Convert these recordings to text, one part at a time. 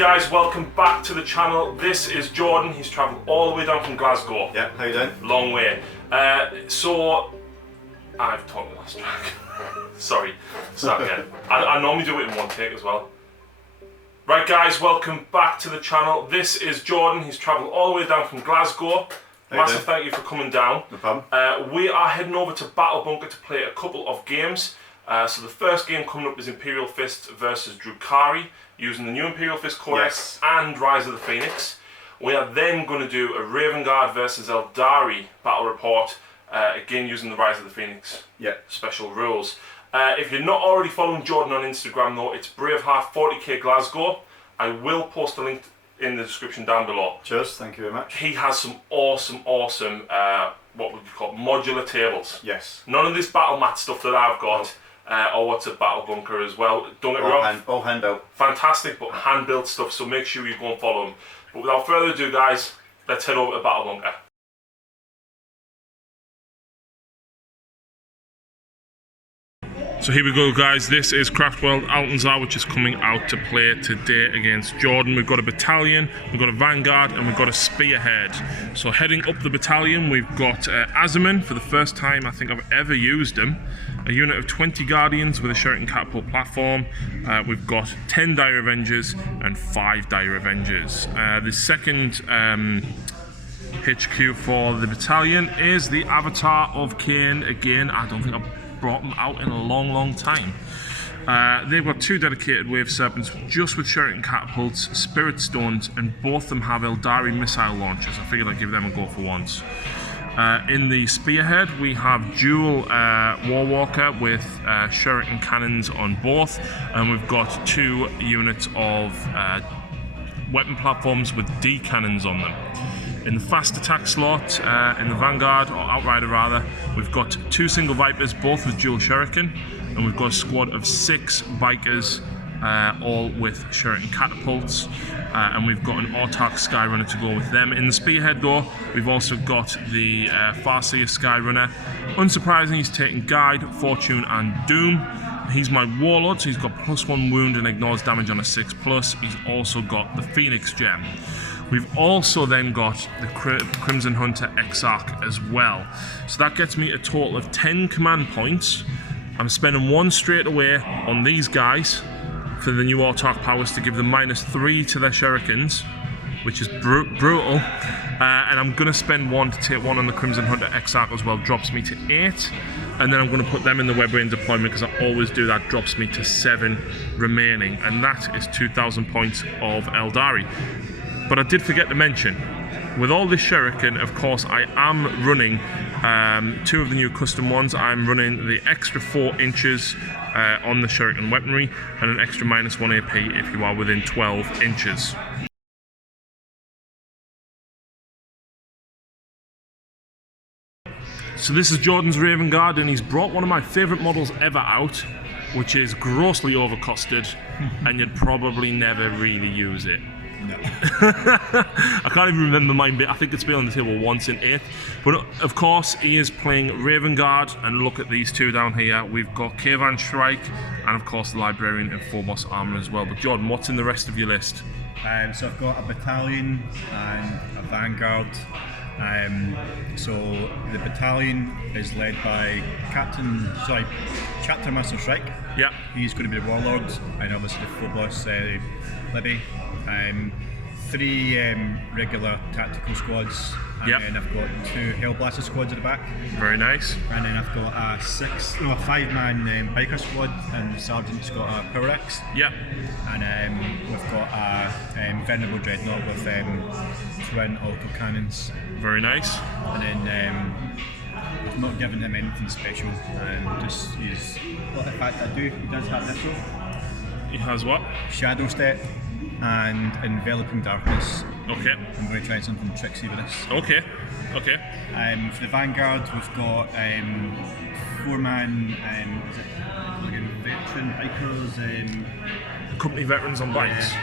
guys, welcome back to the channel. This is Jordan. He's travelled all the way down from Glasgow. Yeah, how you doing? Long way. So I've talked the last track. Sorry, start again. I normally do it in one take as well. Right guys, welcome back to the channel. This is Jordan. He's travelled all the way down from Glasgow. Massive thank you for coming down. No problem. We are heading over to Battle Bunker to play a couple of games. So the first game coming up is Imperial Fist versus Drukhari, using the new Imperial Fist Codex and Rise of the Phoenix. We are then going to do a Ravenguard versus Aeldari battle report, again using the Rise of the Phoenix special rules. If you're not already following Jordan on Instagram though, it's Braveheart40k Glasgow. I will post a link in the description down below. Cheers, thank you very much. He has some awesome, what would you call modular tables. Yes. None of this battle mat stuff that I've got. Or what's a Battle Bunker as well. Don't get me wrong. All hand built. Fantastic, but hand built stuff, so make sure you go and follow them. But without further ado guys, let's head over to Battle Bunker. So here we go guys, this is Craftworld Altanzar, which is coming out to play today against Jordan. We've got a battalion, we've got a vanguard, and we've got a spearhead. So heading up the battalion, we've got Azaman, for the first time I think I've ever used him. A unit of 20 Guardians with a Shuriken Catapult platform. We've got 10 Dire Avengers and 5 Dire Avengers. The second HQ for the battalion is the Avatar of Cain. Again, I don't think I've brought them out in a long time. They've got 2 dedicated Wave Serpents just with Shuriken Catapults, Spirit Stones, and both of them have Aeldari missile launchers. I figured I'd give them a go for once. In the Spearhead we have dual Warwalker with Shuriken cannons on both, and we've got 2 units of weapon platforms with D cannons on them. In the fast attack slot, in the Vanguard, or Outrider rather, we've got 2 single Vipers, both with dual Shuriken, and we've got a squad of 6 Vikers, all with Shuriken Catapults, and we've got an Autarch Skyrunner to go with them. In the Spearhead though, we've also got the Farseer Skyrunner. Unsurprisingly, he's taking Guide, Fortune and Doom. He's my Warlord, so he's got +1 wound and ignores damage on a 6+. He's also got the Phoenix Gem. We've also then got the Crimson Hunter Exarch as well. So that gets me a total of 10 command points. I'm spending 1 straight away on these guys for the new Autarch powers to give them -3 to their Shurikens, which is brutal. And I'm going to spend 1 to take 1 on the Crimson Hunter Exarch as well, drops me to 8. And then I'm going to put them in the web rain deployment, because I always do that, drops me to 7 remaining. And that is 2,000 points of Aeldari. But I did forget to mention, with all this Shuriken, of course, I am running 2 of the new custom ones. I'm running the extra 4 inches on the Shuriken weaponry, and an extra -1 AP if you are within 12 inches. So this is Jordan's Ravenguard, and he's brought one of my favourite models ever out, which is grossly overcosted, and you'd probably never really use it. No. I can't even remember mine, but I think it's been on the table once in 8th. But of course, he is playing Ravenguard, and look at these 2 down here. We've got Kavan Shrike, and of course the Librarian and Phobos Armour as well. But Jordan, what's in the rest of your list? So I've got a battalion and a vanguard. So the battalion is led by Chapter Master Shrike. Yeah. He's going to be the Warlord, and obviously the Phobos Libby. 3 regular tactical squads, and then I've got 2 Hellblaster squads at the back. Very nice. And then I've got a 5-man biker squad, and the sergeant's got a Power Axe. Yep. And we've got a Venerable Dreadnought with twin autocannons. Very nice. And then I've not given him anything special, just he's what the fact I do. He does have this one. He has what? Shadow Step and Enveloping Darkness. Okay. I'm going to try something tricksy with this. Okay. Okay. For the Vanguard, we've got 4-man veteran bikers. Company veterans on bikes.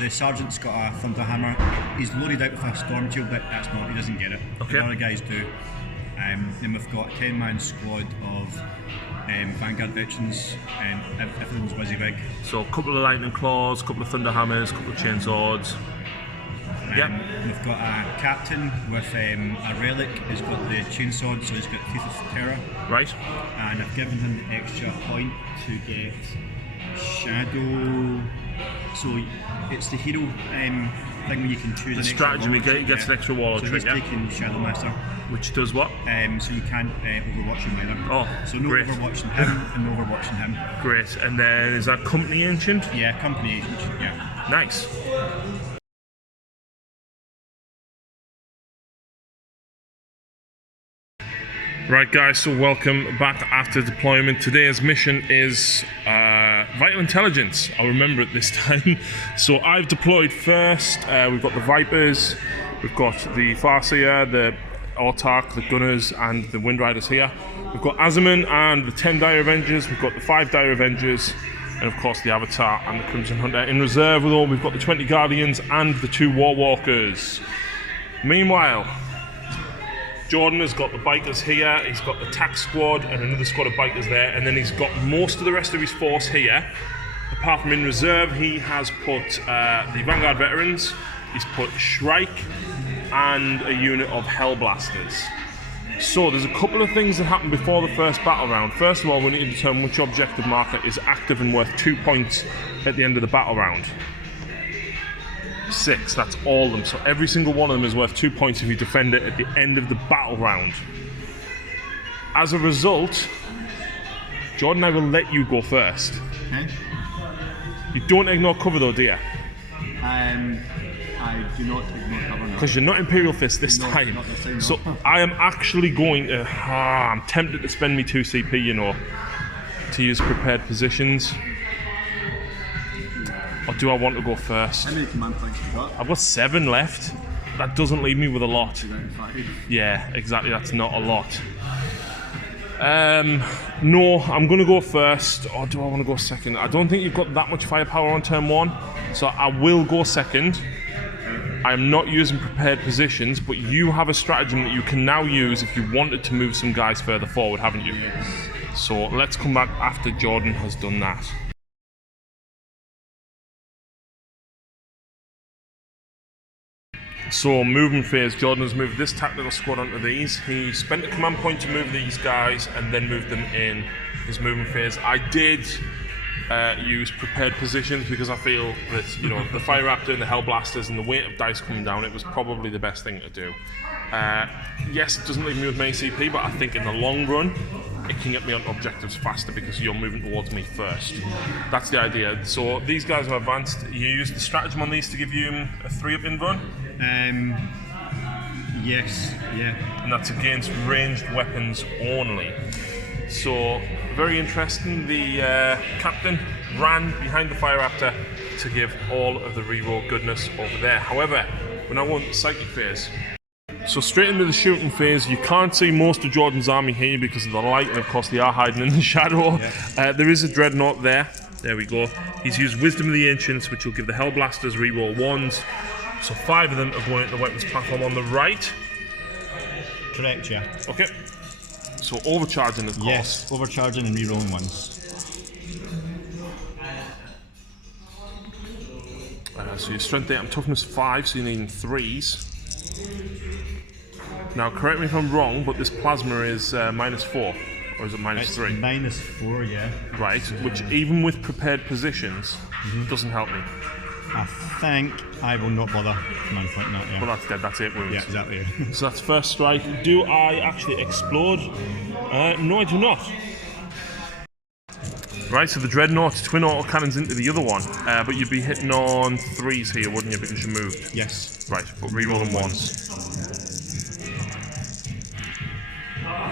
The sergeant's got a Thunder Hammer. He's loaded out with a Storm Shield, but that's not. He doesn't get it. Okay. The other guys do. Then we've got a 10-man squad of Vanguard veterans, and everyone's WYSIWYG. So a couple of lightning claws, a couple of thunder hammers, a couple of chain swords. We've got a captain with a relic. He's got the chainsword, so he's got Teeth of Terror. Right. And I've given him the extra point to get Shadow. So it's the hero thing where you can choose The an stratagem, he extra gets an extra warlord so trick, he's taking Shadow Master. Which does what? So you can't overwatch him either. Oh, so no great. overwatching him and no overwatching him. Great. And then is that Company Ancient? Yeah, Company Agent, yeah. Nice. Right guys, so welcome back after deployment. Today's mission is Vital Intelligence. I'll remember it this time. So I've deployed first. We've got the Vipers, we've got the Farseer, the Autark, the Gunners and the Wind Riders here. We've got Azaman and the 10 Dire Avengers, we've got the 5 Dire Avengers, and of course the Avatar and the Crimson Hunter. In reserve with all, we've got the 20 Guardians and the 2 War Walkers. Meanwhile, Jordan has got the bikers here, he's got the tax squad and another squad of bikers there, and then he's got most of the rest of his force here. Apart from in reserve, he has put the Vanguard veterans, he's put Shrike and a unit of Hellblasters. So there's a couple of things that happen before the first battle round. First of all, we need to determine which objective marker is active and worth 2 points at the end of the battle round. 6, that's all of them. So every single one of them is worth 2 points if you defend it at the end of the battle round. As a result, Jordan, I will let you go first. Okay. You don't ignore cover though, do you? I do not ignore cover now. Because you're not Imperial Fist this time. Not this time, no. So I am actually going to... I'm tempted to spend me 2 CP, you know, to use prepared positions. Or do I want to go first? How many command points have you got? I've got 7 left. That doesn't leave me with a lot. 2 out of 5. Yeah, exactly. That's not a lot. No, I'm going to go first. Or do I want to go second? I don't think you've got that much firepower on turn 1. So I will go second. I'm not using prepared positions, but you have a stratagem that you can now use if you wanted to move some guys further forward, haven't you? So let's come back after Jordan has done that. So movement phase, Jordan has moved this tactical squad onto these. He spent a command point to move these guys and then moved them in his movement phase. I did use prepared positions because I feel that, you know, the Fire Raptor and the Hellblasters and the weight of dice coming down, it was probably the best thing to do. Yes, it doesn't leave me with main CP, but I think in the long run, it can get me on objectives faster because you're moving towards me first. That's the idea. So these guys are advanced. You use the stratagem on these to give you a 3-up in run? Yes, yeah. And that's against ranged weapons only. So, very interesting. The captain ran behind the Fire Raptor to give all of the reroll goodness over there. However, we're now on psychic phase. So straight into the shooting phase. You can't see most of Jordan's army here because of the light, and of course they are hiding in the shadow. Yeah. There is a Dreadnought there. There we go. He's used Wisdom of the Ancients, which will give the Hellblasters reroll 1s. So 5 of them are going into the weapons platform on the right. Correct, yeah. Okay. So overcharging, of course. Yes, overcharging and rerolling 1s. So your strength 8 and toughness 5, so you're needing 3s. Now, correct me if I'm wrong, but this plasma is -4, or is it -3? -4, yeah. Right, which even with prepared positions, doesn't help me. I think I will not bother command pointing that, yeah. Well, that's dead, that's 8 wounds. Yeah, exactly. So that's first strike. Do I actually explode? No, I do not. Right, so the Dreadnought, twin autocannons into the other one, but you'd be hitting on 3s here, wouldn't you, because you moved? Yes. Right, but reroll them 1s.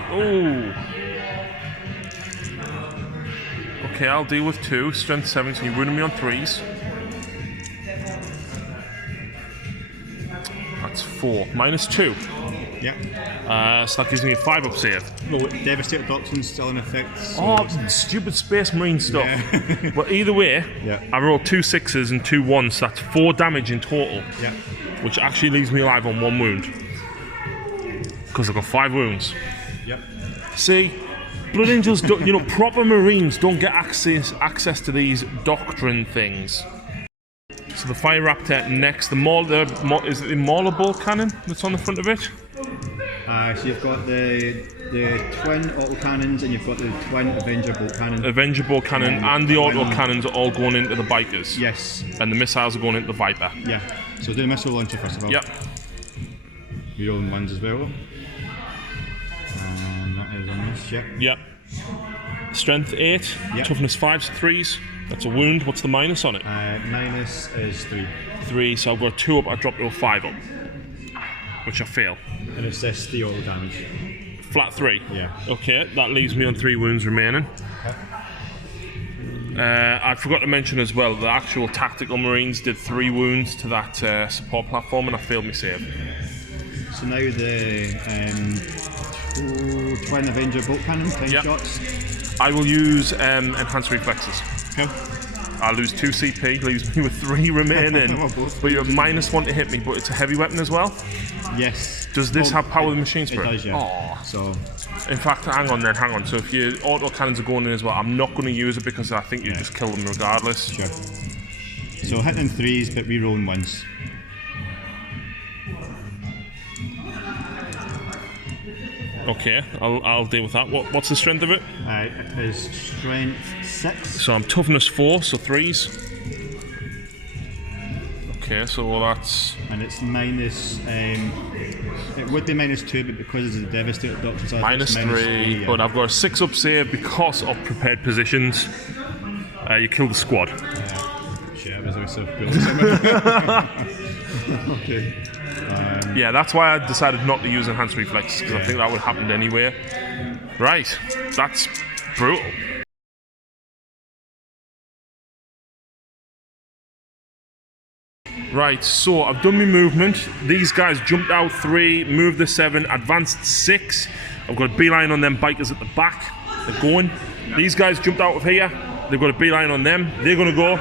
Oh. Okay, I'll deal with 2. Strength 7, so you're running me on 3s. That's 4. -2. Yeah. So that gives me a 5-up save. No, Devastator Doctrine's still in effect. So Oh, stupid Space Marine stuff. Yeah. But either way, yeah. I rolled 2 6s and 2 1s, so that's 4 damage in total. Yeah. Which actually leaves me alive on 1 wound. Because I've got 5 wounds. Yep. See, Blood Angels, don't, you know, proper Marines don't get access to these doctrine things. So the Fire Raptor next, is it the Mauler bolt cannon that's on the front of it? So you've got the twin autocannons and you've got the twin Avenger bolt cannon. Avenger bolt cannon and the autocannons are all going into the Bikers. Yes. And the missiles are going into the Viper. Yeah. So do the missile launcher first of all. Yep. Your own ones as well. That is on this, yep. Yep. Strength 8, yep. Toughness 5, so 3s. That's a wound. What's the minus on it? Minus is 3. 3, so I've got a 2 up, I drop to a 5 up. Which I fail. And it's this, the auto damage. Flat 3? Yeah. Okay, that leaves me on 3 wounds remaining. I forgot to mention as well, the actual Tactical Marines did 3 wounds to that support platform and I failed my save. So now the twin Avenger bolt cannon, 10 shots. I will use enhanced reflexes. Okay. I'll lose 2 CP, leaves me with 3 remaining. But you're -1 to hit me, but it's a heavy weapon as well? Yes. Does this have power with machine spirit? It does, yeah. Oh. So. In fact, hang on. So if your auto cannons are going in as well, I'm not going to use it because I think you just kill them regardless. Sure. So hitting 3s, but re-rolling 1s. Okay, I'll deal with that. What's the strength of it? It is strength 6. So I'm toughness 4, so 3s. Okay, so that's... And it's minus... it would be -2, but because it's a Devastator Doctrine, so -3, but I've got a 6 up save because of prepared positions. You kill the squad. Shit, that was so cool. Okay. Yeah, that's why I decided not to use enhanced reflexes, because I think that would happen anyway. Right, that's brutal. Right, so I've done my movement. These guys jumped out 3, moved the 7, advanced 6. I've got a beeline on them Bikers at the back. They're going. These guys jumped out of here. They've got a beeline on them. They're going to go.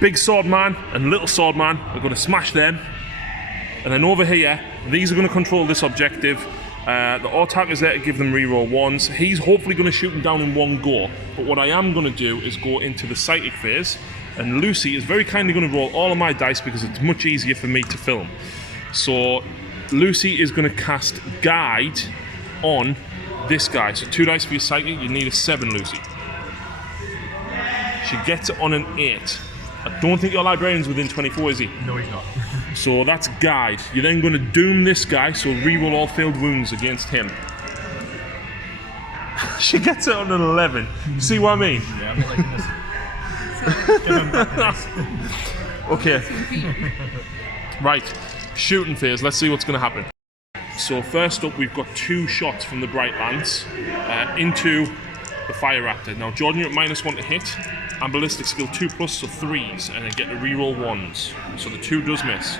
Big sword man and little sword man are going to smash them. And then over here, these are going to control this objective. The Autark is there to give them reroll 1s. He's hopefully going to shoot them down in one go. But what I am going to do is go into the psychic phase. And Lucy is very kindly going to roll all of my dice because it's much easier for me to film. So Lucy is going to cast Guide on this guy. So 2 dice for your psychic, you need a 7, Lucy. She gets it on an 8. I don't think your librarian's within 24, is he? No, he's not. So that's Guide. You're then going to doom this guy, so reroll all failed wounds against him. She gets it on an 11. You see what I mean? Yeah, I'm not liking this. Okay. Right. Shooting phase. Let's see what's going to happen. So first up, we've got 2 shots from the Bright Lance into the Fire Raptor. Now, Jordan, you're at -1 to hit. And ballistic skill 2+, so 3s, and then get to reroll 1s. So the 2 does miss.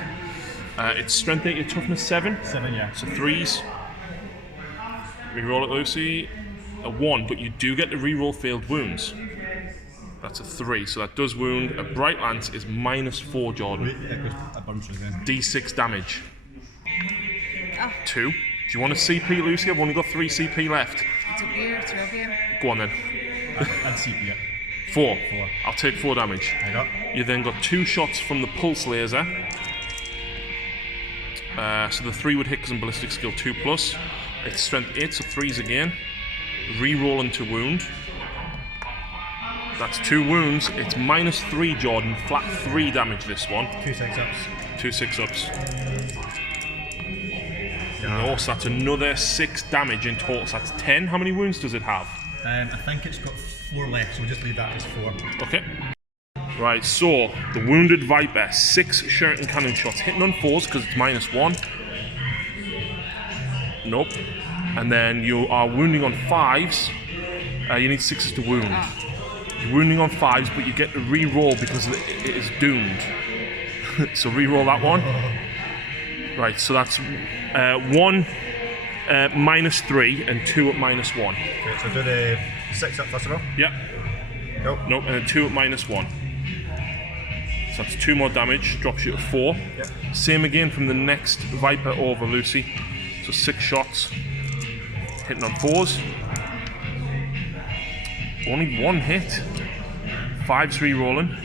It's strength 8, your toughness 7. 7, yeah. So 3s. Reroll it, Lucy. A 1, but you do get to reroll failed wounds. That's a 3, so that does wound. A Bright Lance is -4, Jordan. D6 damage. 2. Do you want a CP, Lucy? I've only got 3 CP left. It's up here, it's over here. Go on then. I'd CP it. 4. 4. I'll take 4 damage. I got. You then got 2 shots from the pulse laser. So the 3 would hit because I'm ballistic skill 2+. It's strength 8, so 3s again. Reroll into wound. That's 2 wounds. It's -3, Jordan. Flat 3 damage this one. 2 6-ups. 2 6-ups. No, so that's another 6 damage in total. So that's 10. How many wounds does it have? I think it's got 4 left, so we'll just leave that as 4. Okay. Right, so the Wounded Viper, 6 shuriken cannon shots, hitting on 4s because it's -1. Nope. And then you are wounding on 5s. You need 6s to wound. You're wounding on 5s, but you get to re-roll because it is doomed. So re-roll that one. Right, so that's 1 -3 and 2 at -1. Okay, so do the 6 up first of all? Yep. Nope. Nope, and then 2 at -1. So that's 2 more damage, drops you to 4. Yep. Same again from the next Viper over, Lucy. So So 6 shots. Hitting on 4s. Only 1 hit. 5s re-rolling.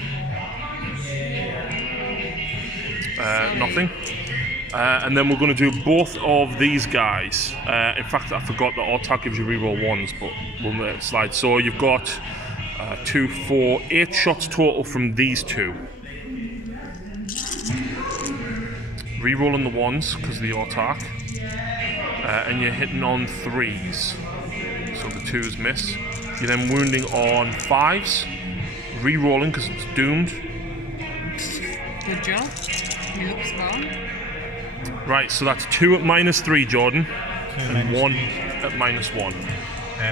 Nothing. And then we're going to do both of these guys. In fact, I forgot that auto gives you re-roll 1s, but we'll let it slide. So you've got 2, 4, 8 shots total from these 2. Re-rolling the 1s because of the autark. And you're hitting on 3s. So the 2s miss. You're then wounding on 5s. Re-rolling because it's doomed. Good job. You look smart. Right, so that's 2 at -3, Jordan. And 1 at -1.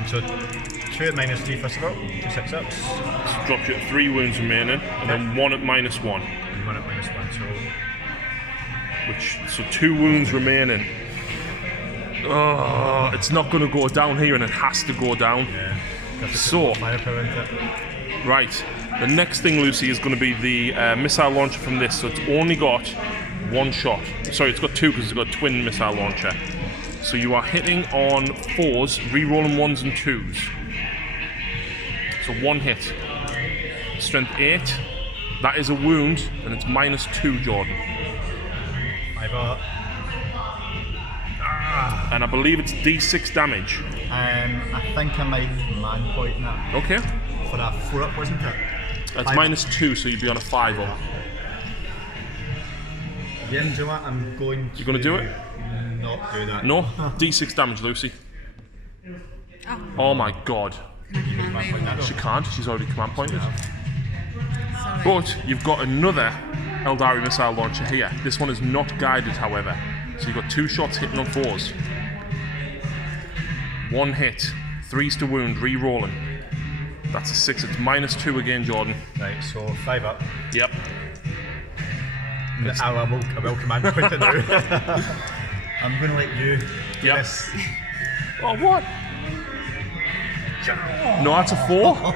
So 2 at -3 first of all, 2 6-ups. So drops you at 3 wounds remaining, and then 1 at -1. And 1 at -1, So 2 wounds remaining. Oh, it's not going to go down here, and it has to go down. Yeah. So, Firepower into it. right, the next thing, Lucy, is going to be the missile launcher from this. So it's only got 1 shot. Sorry, it's got 2 because it's got a twin missile launcher. So you are hitting on 4s, re-rolling 1s and 2s. So 1 hit. Strength 8. That is a wound, and it's -2, Jordan. And I believe it's D6 damage. I think I might command point that. Okay. For that 4-up, wasn't it? That's -2, so you'd be on a 5-up. Yeah, do you know what? I'm going to... You gonna do it? Not do that. No? D6 damage, Lucy. Oh my god. She can't, she's already command pointed. Sorry. But you've got another Aeldari missile launcher here. This one is not guided, however. So you've got 2 shots hitting on 4s. 1 hit, 3s to wound, re-rolling. That's a 6, it's -2 again, Jordan. Right, so 5 up. Yep. I will command point it now. I'm going to let you do this. Oh, what? No, that's a 4.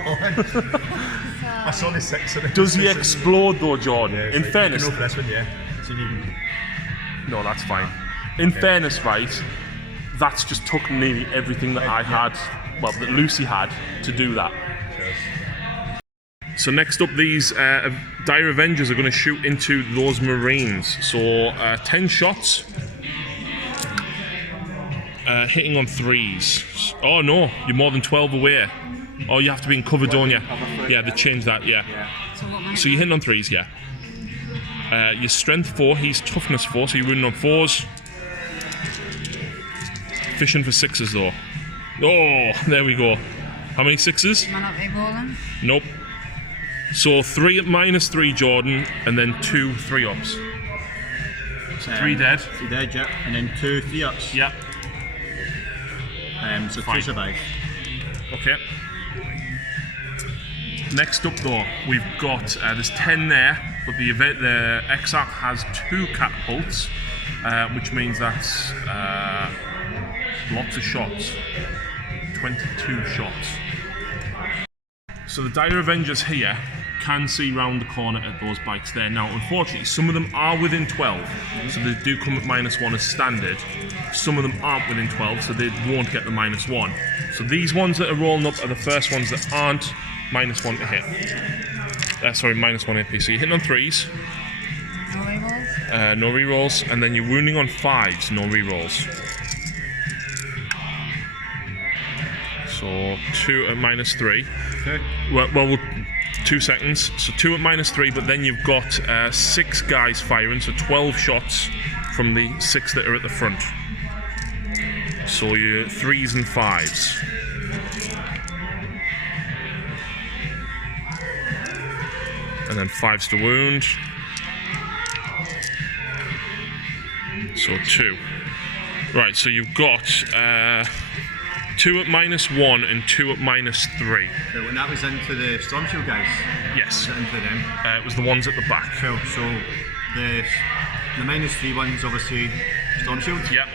That's only 6. Does he explode though, Jordan? Yeah, In like, fairness... you know for this one, yeah. So you can... No, that's fine. In fairness, right, that's just took nearly everything that I had, well, that Lucy had, to do that. Cheers. So next up, these Dire Avengers are going to shoot into those Marines. So 10 shots, hitting on 3s. Oh no, you're more than 12 away. Oh, you have to be in cover, don't you? Yeah, they changed that, yeah. So you're hitting on 3s, yeah. Your strength 4, he's toughness 4, so you're running on 4s. Fishing for 6s though. Oh, there we go. How many 6s? Am I not re-rolling? Nope. So 3 at -3, Jordan, and then 2 3-ups. So 3 dead. 3 dead, yeah. And then 2 3-ups. Yep. So Fine. 2 survive. Okay. Next up though, we've got, there's 10 there, but the Exarch has 2 catapults, which means that's lots of shots. 22 shots. So the Dire Avengers here can see round the corner at those bikes there. Now, unfortunately, some of them are within 12, so they do come at -1 as standard. Some of them aren't within 12, so they won't get the -1. So these ones that are rolling up are the first ones that aren't -1 to hit. Sorry, -1 AP. So you're hitting on 3s. No re-rolls? No rerolls, and then you're wounding on 5s, no rerolls. So 2 at -3. Okay. Well, 2 seconds. So 2 at -3, but then you've got 6 guys firing, so 12 shots from the 6 that are at the front. So you're 3s and 5s. And then 5s to wound. So 2. Right, so you've got 2 at -1 and 2 at -3. So when that was into the Storm Shield guys? Yes. Was it into them? It was the ones at the back. Cool. So the -3 ones, obviously, Storm Shield? Yep.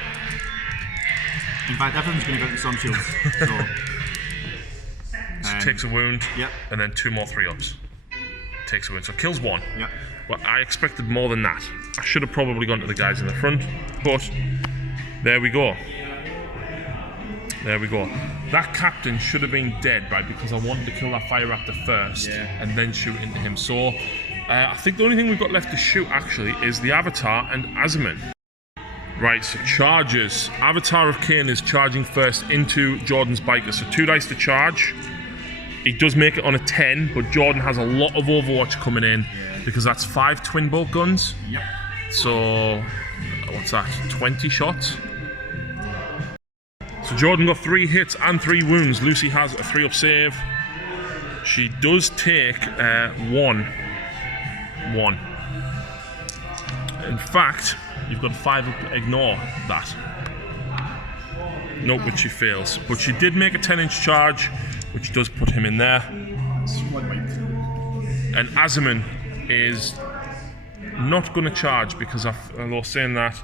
In fact, everyone's going to go to Storm Shield. So Takes a wound. Yep. And then 2 more 3-ups. Takes a wound. So kills 1. Yep. Well, I expected more than that. I should have probably gone to the guys in the front, but There we go. There we go. That captain should have been dead, right? Because I wanted to kill that fire raptor first and then shoot into him. So I think the only thing we've got left to shoot actually is the Avatar and Azaman. Right, so charges. Avatar of Cain is charging first into Jordan's biker. So 2 dice to charge. He does make it on a 10, but Jordan has a lot of Overwatch coming in because that's 5 twin bolt guns. Yep. So what's that? 20 shots. So Jordan got 3 hits and 3 wounds. Lucy has a 3-up save. She does take 1. In fact, you've got 5-up. Ignore that. Nope, which she fails. But she did make a 10-inch charge, which does put him in there. And Azaman is not going to charge because although saying that,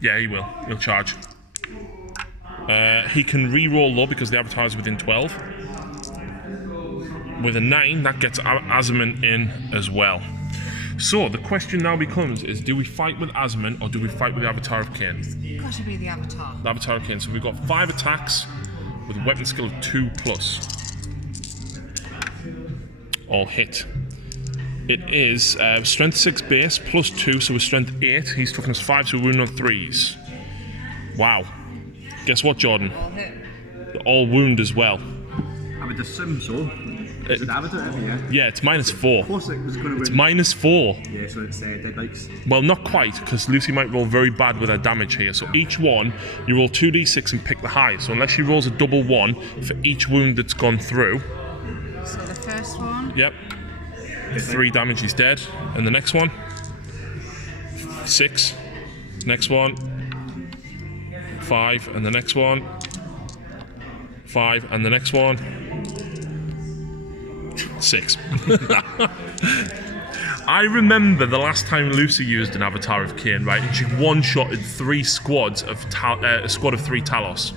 yeah, he will. He'll charge. He can re-roll though because the Avatar is within 12. With a 9, that gets Azaman in as well. So the question now becomes: is do we fight with Azaman or do we fight with the Avatar of Cain? It's got to be the Avatar. The Avatar of Cain. So we've got 5 attacks with a weapon skill of 2+. All hit. It is strength 6 base plus 2, so with strength 8. He's toughness 5, so we're wounded on 3s. Wow. Guess what, Jordan? All hit. All wound as well. I would assume so. Is it Avatar? Yeah, it's -4. Of course it was going to It's win. -4. Yeah, so it's dead bikes. Well, not quite, because Lucy might roll very bad with her damage here. So each one, you roll 2d6 and pick the highest. So unless she rolls a double 1 for each wound that's gone through. So the first one. Yep. 3 damage, he's dead. And the next one? 6. Next one? 5. And the next one? 5. And the next one? 6. I remember the last time Lucy used an Avatar of Cain, right? And she one-shotted 3 squads of a squad of 3 Talos.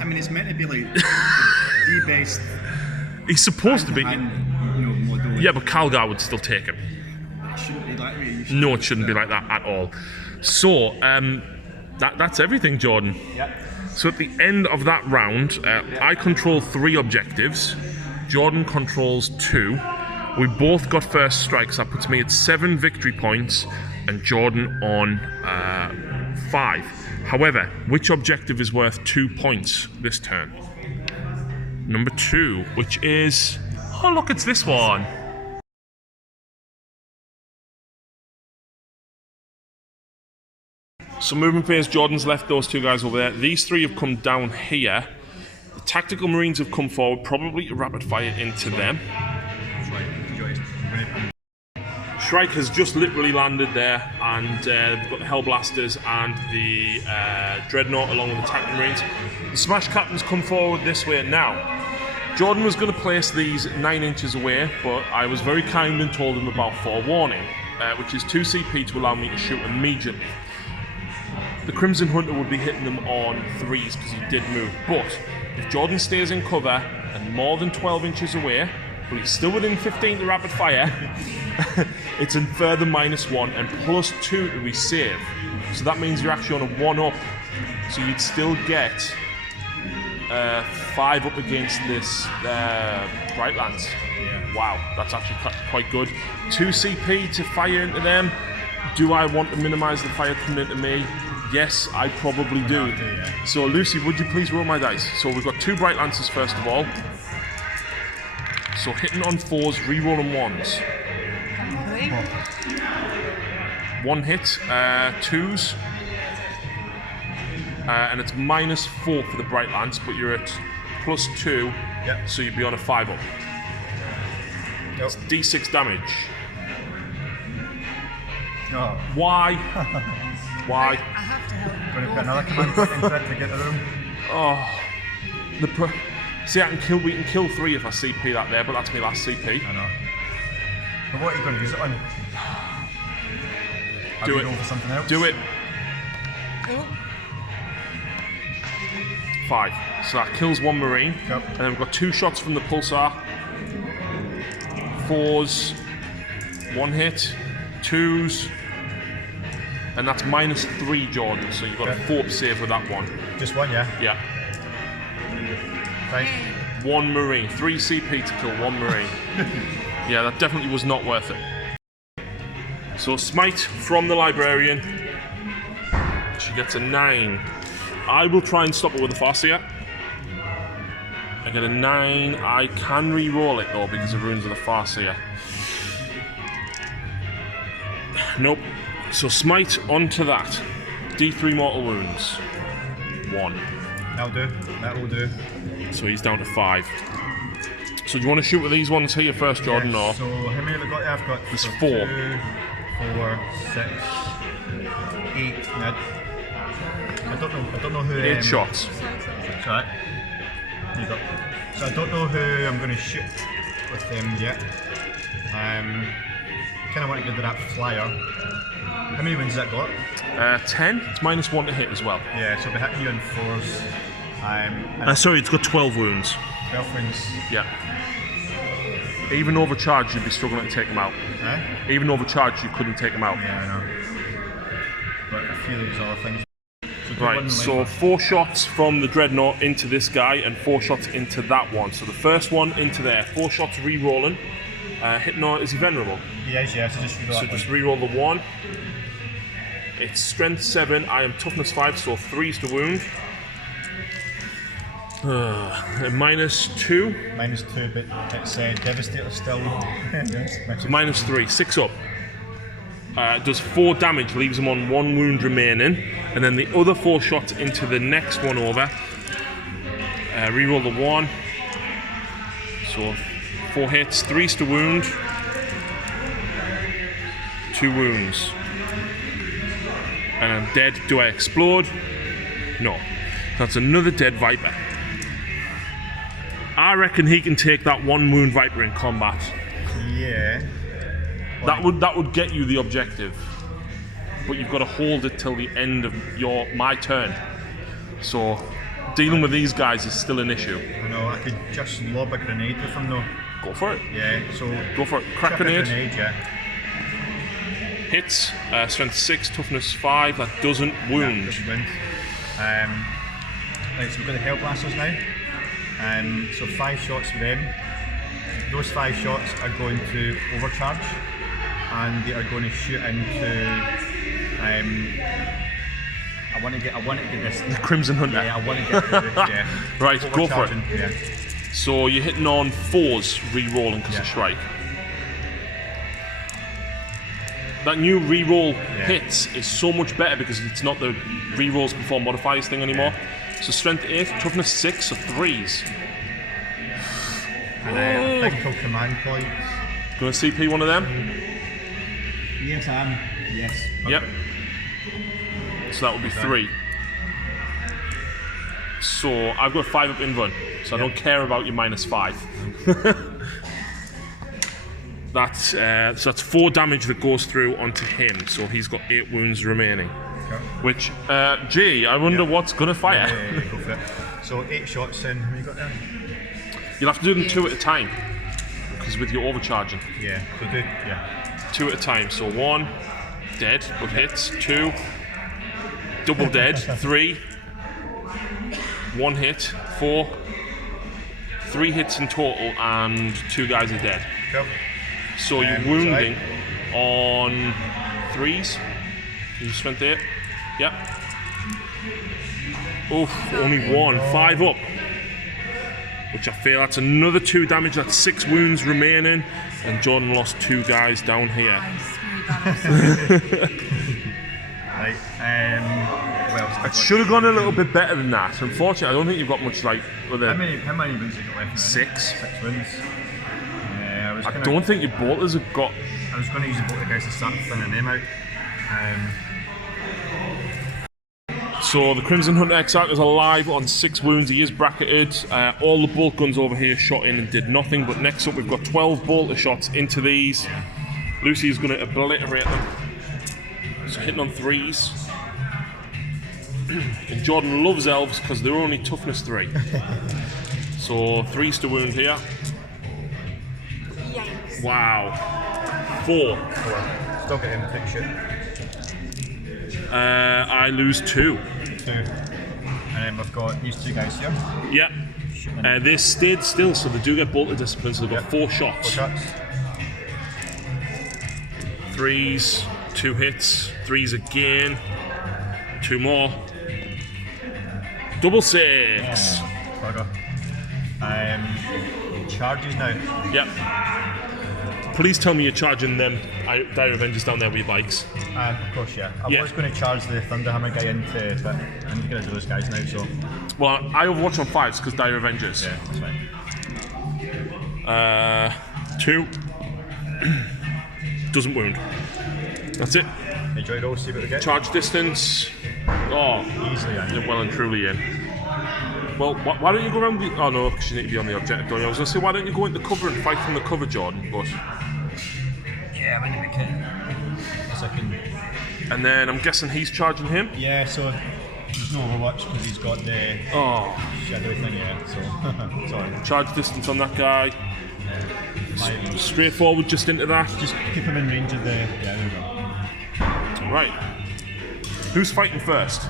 I mean, it's meant to be like the best. He's supposed to be. Model. Yeah, but Calgar would still take him. It shouldn't be that way. No, it shouldn't be like that at all. So, that's everything, Jordan. Yep. So at the end of that round, I control 3 objectives. Jordan controls 2. We both got first strikes. That puts me at 7 victory points and Jordan on 5. However, which objective is worth 2 points this turn? Number 2, which is... Oh, look, it's this one. So moving phase, Jordan's left those 2 guys over there. These 3 have come down here. The tactical marines have come forward, probably rapid fire into them. Shrike has just literally landed there, and we've got the Hellblasters and the Dreadnought along with the tactical marines. The Smash Captains come forward this way now. Jordan was going to place these 9 inches away, but I was very kind and told him about forewarning, which is 2 CP to allow me to shoot immediately. The Crimson Hunter would be hitting them on 3s because he did move, but if Jordan stays in cover and more than 12 inches away, but he's still within 15 to rapid fire, it's a further -1 and +2 to resave. So that means you're actually on a 1-up, so you'd still get 5 up against this Brightlands. Yeah. Wow, that's actually quite good. 2 CP to fire into them. Do I want to minimise the fire coming into me? Yes, I probably do. So Lucy, would you please roll my dice? So we've got 2 Bright Lancers first of all. So hitting on 4s, re-rolling 1s. 1 hit, 2s. And it's -4 for the Bright Lance, but you're at +2, so you'd be on a 5-up. That's D6 damage. Oh. Why? Why? I have to help. Going to put another command point into it to get the room. Oh, see, we can kill 3 if I CP that there, but that's my last CP. I know. But what are you going to use it on? Do it. Roll for something else? Do it. Oh. 5. So that kills 1 Marine. Yep. And then we've got 2 shots from the Pulsar. 4s. 1 hit. 2s. And that's -3, Jordan, so you've got a 4 save with that one. Just one, yeah? Yeah. Right. 1 Marine. 3 CP to kill 1 Marine. Yeah, that definitely was not worth it. So Smite from the Librarian. She gets a 9. I will try and stop her with the Farseer. I get a 9. I can re-roll it though because of Runes of the Farseer. Nope. So Smite onto that. D3 mortal wounds. 1. That'll do. That will do. So he's down to 5. So do you want to shoot with these ones here first, Jordan? Yeah, or so how many have I got? I've got there's 4. 2, 4, 6, 8. I don't know who. 8 shots. Sorry. You got. So I don't know who I'm going to shoot with them yet. Kind of want to give that flyer. How many wins has that got? 10. It's -1 to hit as well. Yeah, so I'll be hitting you in 4s. Sorry, it's got 12 wounds. 12 wins. Yeah. Even overcharged, you'd be struggling to take them out. Eh? Even overcharged, you couldn't take them out. Yeah, I know. But a few of these other things. Right, so 4 shots from the Dreadnought into this guy and 4 shots into that one. So the first one into there, 4 shots re-rolling. Hitting on, is he venerable? He is, yeah, so just re-roll the 1. It's strength 7, I am toughness 5, so 3's to wound. -2. -2, but it's Devastator still. So -3, 6 up. Does 4 damage, leaves him on 1 wound remaining, and then the other 4 shots into the next one over. Reroll the 1. So 4 hits, 3's to wound. 2 wounds. And I'm dead. Do I explode? No. That's another dead Viper. I reckon he can take that 1 wound Viper in combat. Yeah. That would get you the objective, but you've got to hold it till the end of my turn. So dealing with these guys is still an issue. I know. I could just lob a grenade with him though. Go for it. Yeah. So go for it. Crack grenade. Yeah. Hits. Strength 6, toughness 5. That doesn't wound. That doesn't wound. Right. So we've got the Hellblasters now. So 5 shots with them. Those 5 shots are going to overcharge, and they are going to shoot into. I want to get this. The Crimson Hunter. Yeah, I want to get this. Yeah. Right, go for it. Yeah. So you're hitting on 4s, re-rolling because of Shrike. That new re-roll hits is so much better because it's not the re-rolls before modifiers thing anymore. So strength 8, toughness 6, so 3s. And I think I'll command points. Gonna CP one of them? Yes, I am. Yes. Yep. So that would be 3. So I've got 5 up in run, so I don't care about your -5. So that's 4 damage that goes through onto him. So he's got 8 wounds remaining. Okay. Which, gee, I wonder what's gonna fire. Yeah, go for it. So 8 shots in. How many you got there? You'll have to do them 2 at a time, because with your overcharging. Yeah. So do 2 at a time. So 1, dead with hits. 2, double dead. 3, 1 hit. 4, 3 hits in total, and 2 guys are dead. Cool. So you're wounding on 3s. You strength 8. Yep. Oof, only 1. 5 up. Which I feel that's another 2 damage. That's 6 wounds remaining. And Jordan lost 2 guys down here. Right. Well, It should have gone a little bit better than that. Unfortunately, I don't think you've got much like with it. How many wins have you got left? 6. 6 wins. Yeah, I don't think your bolters have got. I was going to use the bolter guys to start thinning them out. So the Crimson Hunter Exarch is alive on 6 wounds. He is bracketed. All the bolt guns over here shot in and did nothing. But next up, we've got 12 bolter shots into these. Lucy is going to obliterate them. So hitting on 3s. And Jordan loves elves because they're only toughness 3. So 3s to wound here. Yikes. Wow. 4. Still get him to take shit. I lose 2. 2. And then we've got these 2 guys here. Yep. They stayed still, so they do get bolted discipline, so they've got 4 4 shots. shots. 3s, 2 hits, 3s again, 2 more. Double 6. Bugger. Charges now. Yep. Please tell me you're charging them Dire Avengers down there with your bikes. Of course, yeah. I was going to charge the Thunderhammer guy into, but I'm going to do those guys now, so. Well, I overwatch on 5s because Dire Avengers. Yeah, that's fine. 2. Doesn't wound. That's it. Enjoy roll, see what we get. Charge distance. Oh, Easily in. you're well and truly in. Well, why don't you go around the... Oh no, because you need to be on the objective, don't you? I was going to say, why don't you go into cover and fight from the cover, Jordan, but... Yeah, I'm in the kit. Yes, I can... And then I'm guessing he's charging him? Yeah, so there's no overwatch because he's got the shadow thing, yeah, so... Sorry. Charge distance on that guy. Straightforward just into that. Just keep him in range of the... Yeah, there we go. Right. Who's fighting first?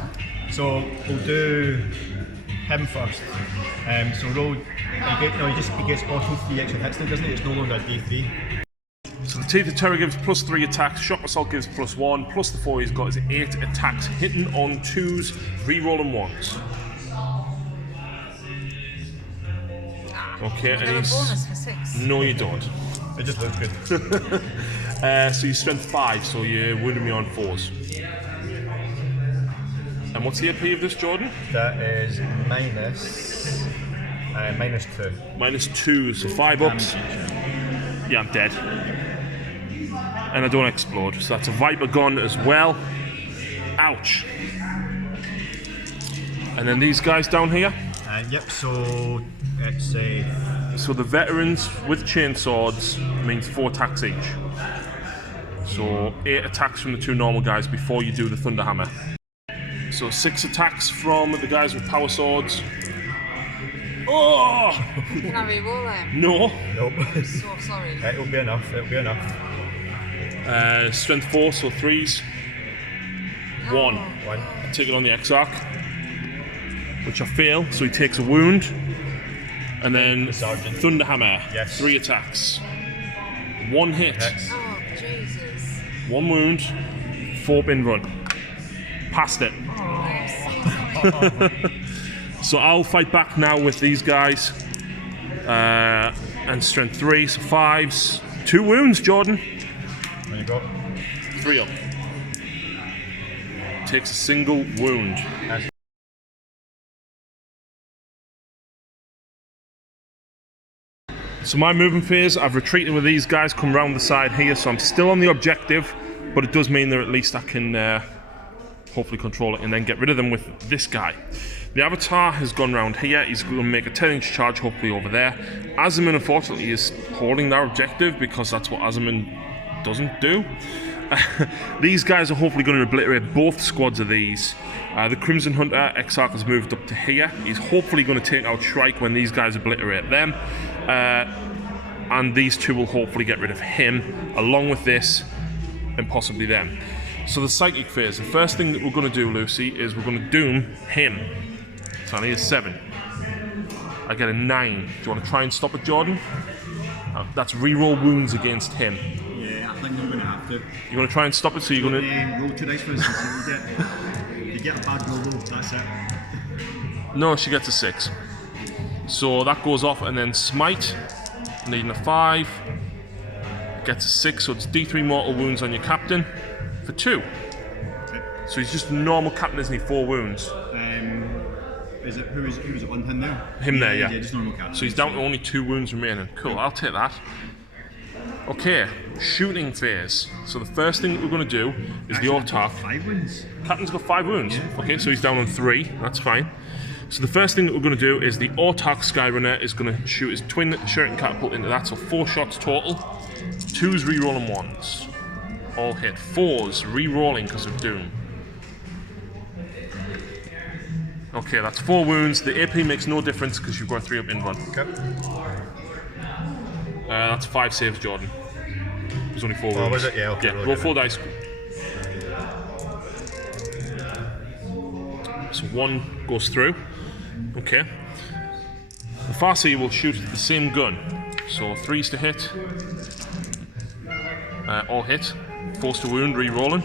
So we'll do him first. So roll... He gets auto 3 extra hits now, doesn't it? It's no longer a D3. So the Teeth of Terror gives +3 attacks, Shock Assault gives +1, plus the 4 he's got is 8 attacks, hitting on 2s, re-rolling 1s. Okay, You and have a he's... bonus for 6. No, you don't. It just looks good. So your strength 5, so you're wounding me on 4s. And what's the AP of this, Jordan? That is minus 2. -2, so 5 ups. Yeah, I'm dead. And I don't explode, so that's a Viper gun as well. Ouch. And then these guys down here. Yep, so it's a... So the veterans with chainswords means 4 attacks each. So 8 attacks from the 2 normal guys before you do the Thunderhammer. So 6 attacks from the guys with power swords. Oh! Can I re-roll them? No. Nope. So sorry. It'll be enough, Strength 4, so 3s. 1. 1. Take it on the Exarch, which I fail, so he takes a wound. And then Sergeant. Thunderhammer, Yes. 3 attacks. 1 hit, Hits. Oh, Jesus. 1 wound, 4 bin run. Passed it. So I'll fight back now with these guys. And strength 3, so 5s. 2 wounds, Jordan. There you go. 3 up. Takes a single wound. So my movement phase, I've retreated with these guys, come round the side here, so I'm still on the objective, but it does mean that at least I can hopefully control it and then get rid of them with this guy. The Avatar has gone round here, he's going to make a 10-inch charge hopefully over there. Azaman unfortunately is holding their objective because that's what Azaman doesn't do. These guys are hopefully going to obliterate both squads of these. The Crimson Hunter Exarch has moved up to here. He's hopefully going to take out Shrike when these guys obliterate them. And these 2 will hopefully get rid of him, along with this, and possibly them. So the Psychic phase, the first thing that we're going to do, Lucy, is we're going to doom him. So I need a 7. I get a 9. Do you want to try and stop it, Jordan? That's reroll wounds against him. Yeah, I think I'm going to have to. You're going to try and stop it, so you're going to... roll 2 dice for instance. You get a bad roll, that's it. No, she gets a 6. So that goes off, and then Smite, needing a 5. Gets a 6, so it's D3 mortal wounds on your captain for 2. Okay. So he's just a normal captain, isn't he? 4 wounds. Is it who is it on him now? Him there, yeah. Yeah, just normal captain. So he's down to only 2 wounds remaining. Cool, I'll take that. Okay, shooting phase. So the first thing that we're going to do is the Autarch. 5 wins. Captain's got 5 wounds. Yeah. Okay, so he's down on 3. That's fine. So the first thing that we're going to do is the Autarch Skyrunner is going to shoot his twin shuriken catapult into that. So 4 shots total. 2s re-rolling 1s. All hit. 4s re-rolling because of Doom. Okay, that's 4 wounds. The AP makes no difference because you've got a 3 up in run. Okay. That's 5 saves, Jordan. There's only 4 wounds. Oh, was it? Yeah, okay. Yeah, roll 4 dice. so one goes through. Okay. The Farsi will shoot the same gun. So 3s to hit. All hit. 4s to wound, re-rolling.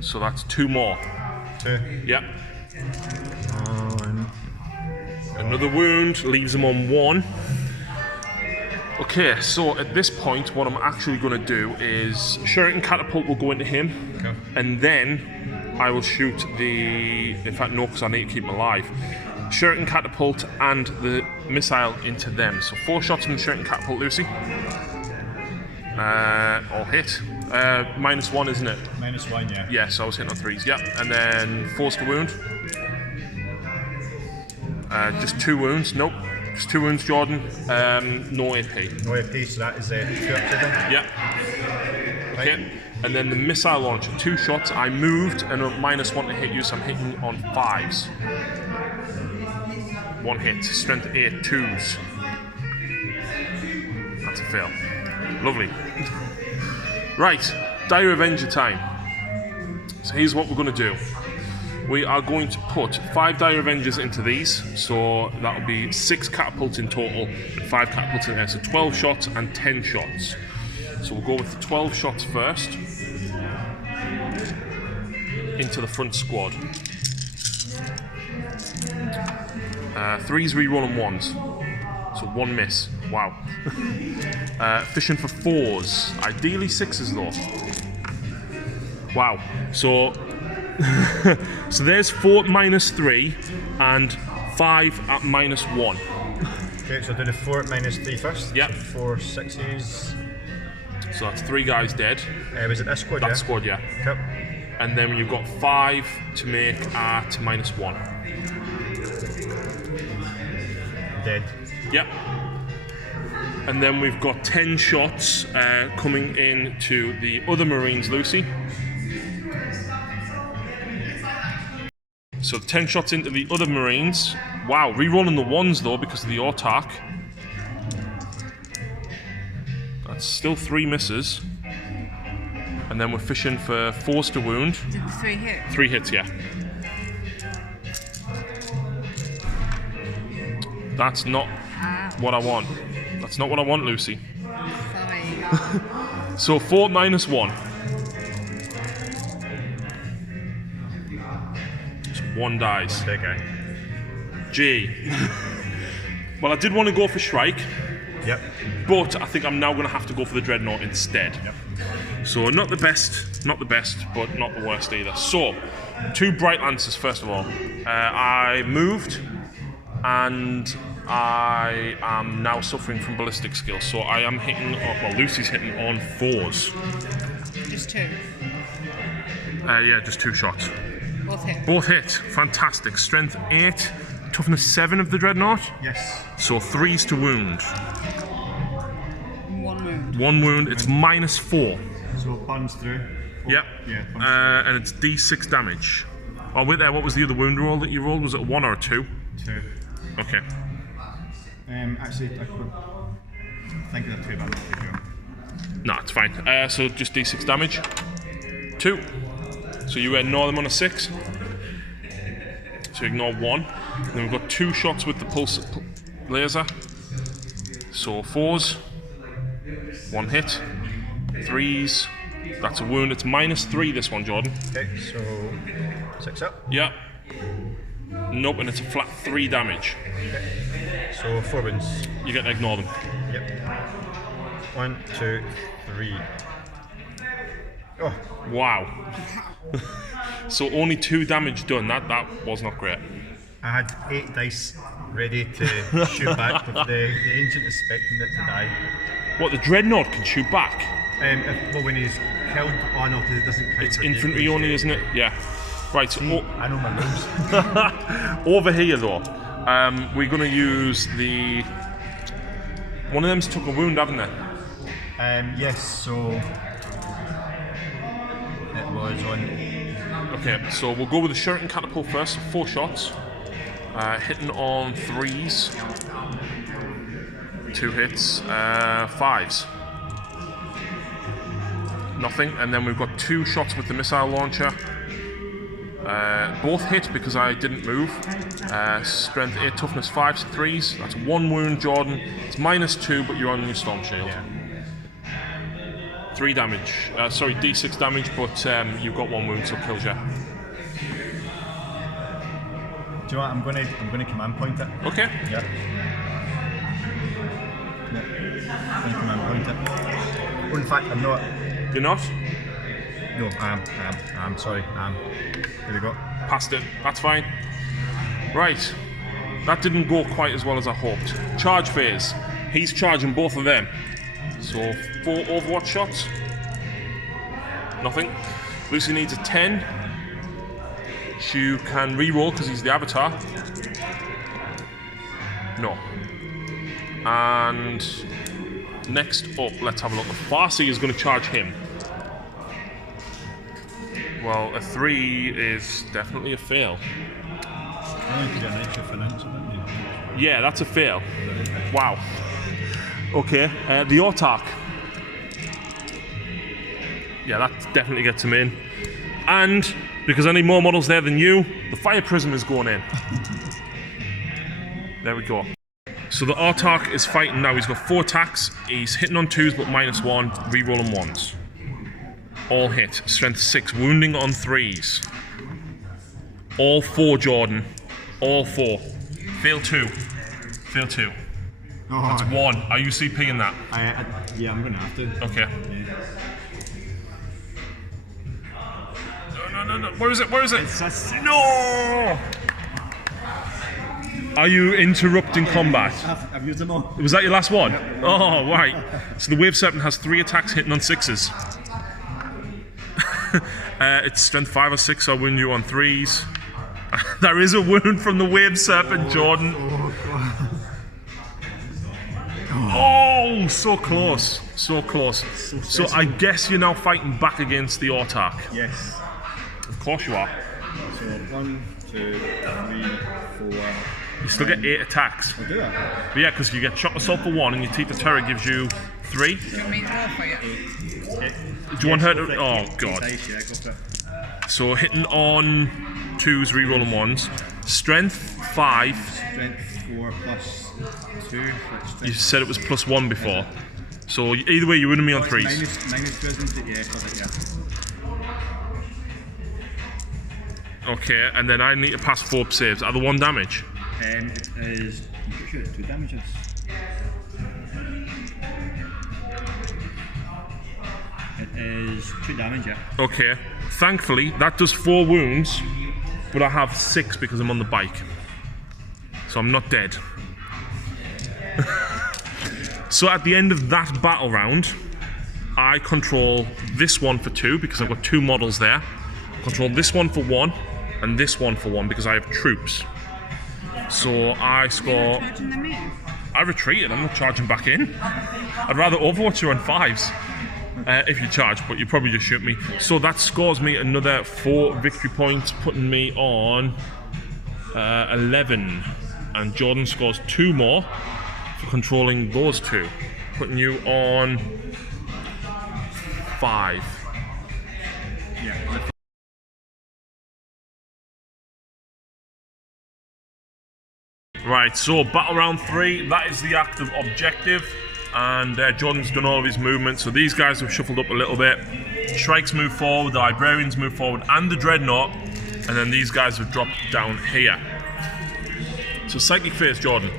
So that's 2 more. 2. Yep. One. Another wound, leaves him on 1. Okay, so at this point, what I'm actually going to do is Shuriken Catapult will go into him, Okay. and then I will shoot the. In fact, no, because I need to keep him alive. Shuriken Catapult and the missile into them. So 4 shots from the Shuriken Catapult, Lucy. All hit. -1, isn't it? -1, yeah. Yeah, so I was hitting on 3s. Yep, and then 4s to wound. Just 2 wounds. Nope. Just 2 wounds, Jordan. No AP. No AP, so that is 2 up to them. Yep. Okay. And then the missile launcher, 2 shots. I moved and a -1 to hit you, so I'm hitting on 5s. 1 hit. Strength 8, 2s. That's a fail. Lovely. Right. Dire Avenger time. So here's what we're going to do. We are going to put 5 Dire Avengers into these, so that'll be 6 catapults in total, 5 catapults in there, so 12 shots and 10 shots. So we'll go with the 12 shots first, into the front squad. 3s re-roll and 1s, so 1 miss, wow. Fishing for 4s, ideally 6s though. Wow, so so there's 4 at -3 and 5 at -1. Okay, so do the 4 at -3 first. Yep. 4 6s. So that's 3 guys dead. Was it this squad? That yeah? squad, yeah. Yep. And then you've got 5 to make at -1. Dead. Yep. And then we've got 10 shots coming in to the other Marines, Lucy. So 10 shots into the other Marines. Wow, re-rolling the 1s though because of the autark. That's still 3 misses. And then we're fishing for 4s to wound. Did the 3 hit? 3 hits, yeah. That's not what I want. That's not what I want, Lucy. Sorry. So 4 -1. So 1 dies. Big guy. G. Well, I did want to go for Shrike, Yep. but I think I'm now going to have to go for the Dreadnought instead. Yep. So not the best, but not the worst either. So, 2 Bright Lancers first of all. I moved, and I am now suffering from ballistic skills. So I am hitting, well, Lucy's hitting on 4s. Just 2. Yeah, just 2 shots. Both hit. Both hit. Fantastic. Strength 8, toughness 7 of the Dreadnought. Yes. So 3s to wound. 1 wound. 1 wound. It's -4. So burns through. Yep. Yeah. And it's D6 damage. Oh, wait there. What was the other wound roll that you rolled? Was it a 1 or a 2? 2. Okay. Actually, I could think of the 2, but I'm not too sure. No, it's fine. So just D6 damage. 2. So you ignore them on a 6. So ignore 1. And then we've got 2 shots with the pulse laser. So 4s. 1 hit. 3s. That's a wound. It's -3 this one, Jordan. Okay, so 6 up. Yeah. Nope, and it's a flat 3 damage. So 4 wounds. You get to ignore them. Yep. 1, 2, 3. Oh, Wow. So only 2 damage done. That was not great. I had 8 dice ready to shoot back, but the ancient is expecting it to die. What, the Dreadnought can shoot back? Well, when he's killed, oh no, because it doesn't count. It's for infantry damage. only, isn't it? Yeah. Right, so I know my rules. over here though, we're going to use the... One of them's took a wound, haven't they? Yes, so it was on. Okay, so we'll go with the Shuriken Catapult first, 4 shots. Hitting on 3s. 2 hits. 5s. nothing. And then we've got 2 shots with the missile launcher. Both hit because I didn't move. Strength 8, toughness 5, so 3s. That's 1 wound, Jordan. It's -2, but you're on your storm shield. Yeah. 3 damage. Sorry, D6 damage, but you've got 1 wound, so it kills you. Do you know what? I'm gonna command point it. Okay. Yeah. I'm gonna command point it. Oh, in fact, I'm not. You're not? No, I am. Sorry, I am. There we go. Passed it. That's fine. Right. That didn't go quite as well as I hoped. Charge phase. He's charging both of them. So 4 Overwatch shots. Nothing. Lucy needs a 10. You can re-roll because he's the avatar. No. And next up, let's have a look. Farsi is going to charge him. Well, a 3 is definitely a fail. Yeah, that's a fail. Wow. Okay, the Autark. Yeah, that definitely gets him in. And because I need more models there than you, the Fire Prism is going in. There we go. So the Autark is fighting now. He's got 4 attacks. He's hitting on 2s but -1, re-rolling 1s. All hit. Strength 6. Wounding on 3s. All 4, Jordan. All 4. Fail 2. Fail 2. Oh, That's 1. Are you CPing that? yeah, I'm gonna have to. Okay. Yeah. No. Where is it? Where is it? It's a 6. No! Are you interrupting combat? I've used them all. Was that your last one? Oh, right. So the Wave Serpent has 3 attacks hitting on 6s. It's strength 5 or 6, so I'll wound you on 3s. There is a wound from the Wave Serpent, Jordan. Oh, so close. So close. So I guess you're now fighting back against the Autark. Yes. Of course you are. So 1, 2, 3, 4. You still get 8 attacks. I'll do that. But yeah, because you get Shock Assault for 1 and your Teeth of Terror gives you 3. Do you want me to roll for you? Do you want her to... Oh, God. Nice, yeah, go for it. So hitting on 2s, re-rolling 1s. Strength 5. Strength 4 plus 2. You said it was +1 before. So either way, you're winning me on 3s. Minus 2, isn't it? Yeah, got it, yeah. Okay, and then I need to pass 4 saves. Are the 1 damage? It is. I'm pretty sure it's 2 damages. It is 2 damage, yeah. Okay. Thankfully, that does 4 wounds, but I have 6 because I'm on the bike. So I'm not dead. So at the end of that battle round, I control this one for 2 because I've got 2 models there. Control this one for 1 and this one for 1 because I have troops. So I score. Charging them in? I retreated. I'm not charging back in. I'd rather Overwatch you on 5s if you charge, but you probably just shoot me. So that scores me another 4 victory points, putting me on 11. And Jordan scores 2 more for controlling those 2, putting you on 5. Yeah. Right, so battle round 3, that is the active objective, and Jordan's done all of his movements, so these guys have shuffled up a little bit. Shrikes move forward, the Librarians move forward, and the Dreadnought, and then these guys have dropped down here. So Psychic Phase, Jordan.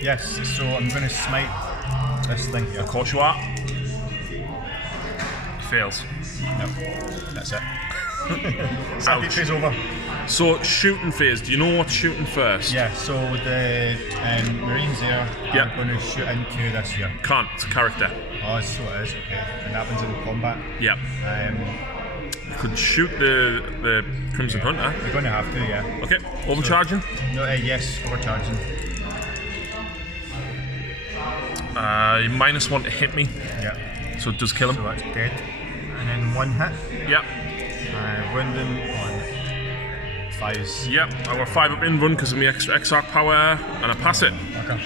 Yes, so I'm going to smite this thing here. Of course you are. Fails. Yep, that's it. Psychic phase over. So shooting phase, do you know what's shooting first? Yeah, so the Marines there, Yep. I'm going to shoot into this here. Can't, it's a character. Oh, so it is, okay. And that one's in combat. Yep. You could shoot the Crimson Hunter. You're going to have to, yeah. Okay, overcharging. No, yes, overcharging. -1 to hit me, Yeah. so it does kill him. So that's dead. And then 1 hit. Yep. Wounding on 5s. Yep, I got 5 up in run because of my extra Exarch power, and I pass it. Okay.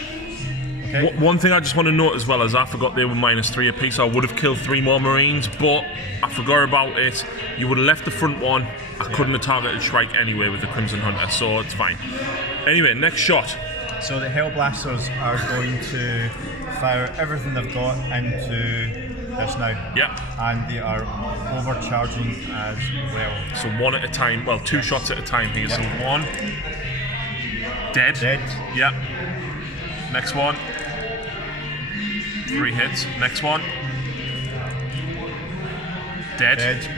Okay. One thing I just want to note as well is I forgot they were -3 apiece. I would have killed 3 more Marines, but I forgot about it. You would have left the front one. I couldn't have targeted Shrike anyway with the Crimson Hunter, so it's fine. Anyway, next shot. So the Hellblasters are going to fire everything they've got into this now. Yep. And they are overcharging as well. So one at a time. Well, 2 shots at a time here. So 1. Dead. Dead. Yep. Next one. 3 hits. Next one. Dead. Dead.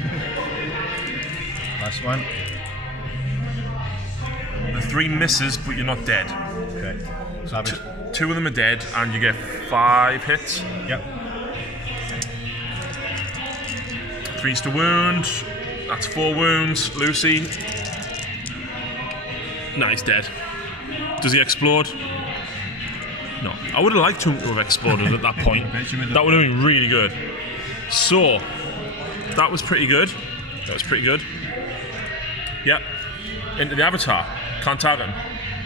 Last one. The 3 misses, but you're not dead. Correct. Savage. 2 of them are dead, and you get 5 hits. Yep. 3's to wound. That's 4 wounds. Lucy. Nah, he's dead. Does he explode? No. I would have liked him to have exploded at that point. That would have been really good. So, that was pretty good. That was pretty good. Yep. Into the Avatar. Can't target him.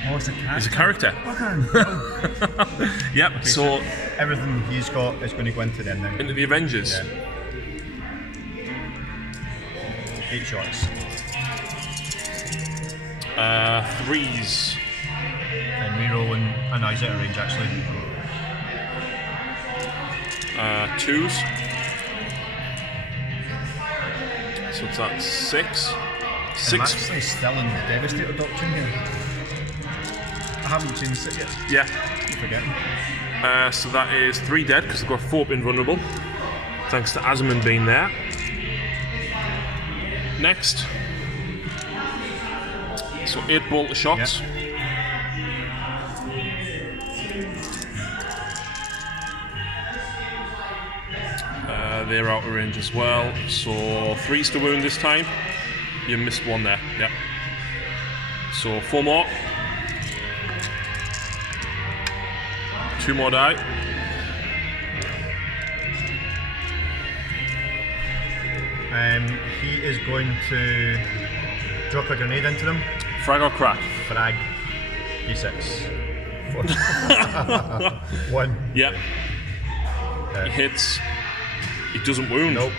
Oh, it's a character. He's a character. Okay. Yep, so everything he's got is going to go into them now. into the Avengers. Yeah. 8 shots. 3s. And re-rolling. Oh no, he's out of range actually. 2s. So it's that 6. I'm 6. actually still in Devastator Doctrine here. I haven't changed it yet. Yeah. Keep forgetting. So that is 3 dead because they've got 4 invulnerable. Thanks to Asman being there. Next. So 8 bolter shots. Yep. They're out of range as well. So 3's to wound this time. You missed 1 there. Yep. So 4 more. 2 more die. He is going to drop a grenade into them. Frag or crack? Frag. D6. 1. Yep. He hits. He doesn't wound. Nope.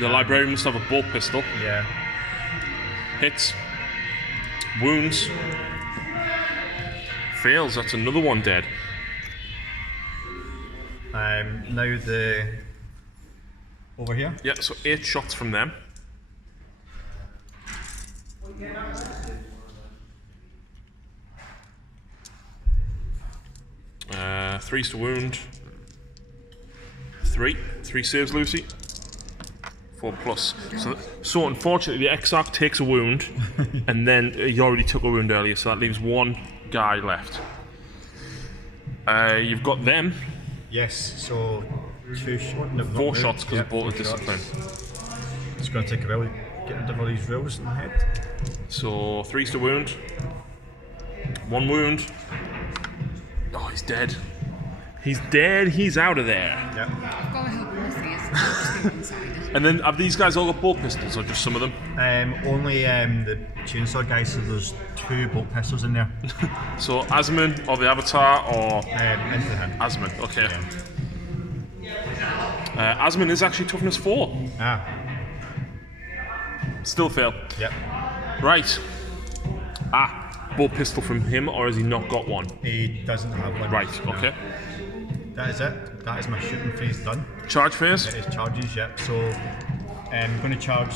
The librarian must have a bolt pistol. Yeah. Hits. Wounds. Fails. That's another 1 dead. Now the over here. Yeah, so 8 shots from them. Uh, 3's to wound. 3 saves, Lucy. 4 plus. So unfortunately, the Exarch takes a wound, and then he already took a wound earlier, so that leaves 1 guy left. You've got them. Yes. So 2 shots. No, 4 shots because of bolted discipline. It's going to take a while to get rid of all these rolls in the head. So 3's to wound. 1 wound. Oh, he's dead. He's dead. He's out of there. Yep. I've got to help Lucy. It's just one-sided. And then have these guys all got bolt pistols, or just some of them? Only the chainsaw guy. So there's 2 bolt pistols in there. So Asman or the Avatar or Into the hand. Asman. Okay. Asman is actually toughness 4. Ah. Still fail. Yep. Right. Bolt pistol from him, or has he not got one? He doesn't have one. Right. No. Okay. That is it. That is my shooting phase done. Charge phase. It is charges. Yep. So I'm going to charge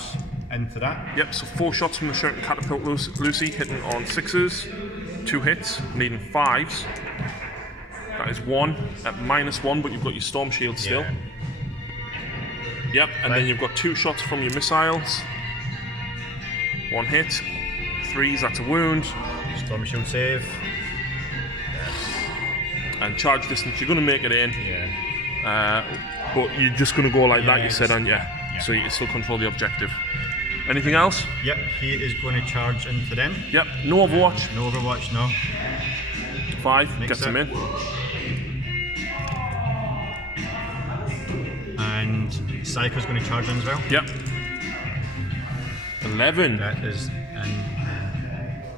into that. Yep. So 4 shots from the shooting catapult, Lucy, hitting on 6s, 2 hits, needing 5s. That is 1 at -1, but you've got your storm shield still. Yeah. Yep. And then you've got 2 shots from your missiles. 1 hit. 3s. That's a wound. Storm shield save. And charge distance, you're going to make it in, Yeah. but you're just going to go like that, Yeah, you said, aren't you? yeah. So you can still control the objective. Anything else? Yep. He is going to charge into them. Yep, no Overwatch. No Overwatch. No. 5, Makes gets them it. in. And Psycho's going to charge in as well. Yep. 11. That is in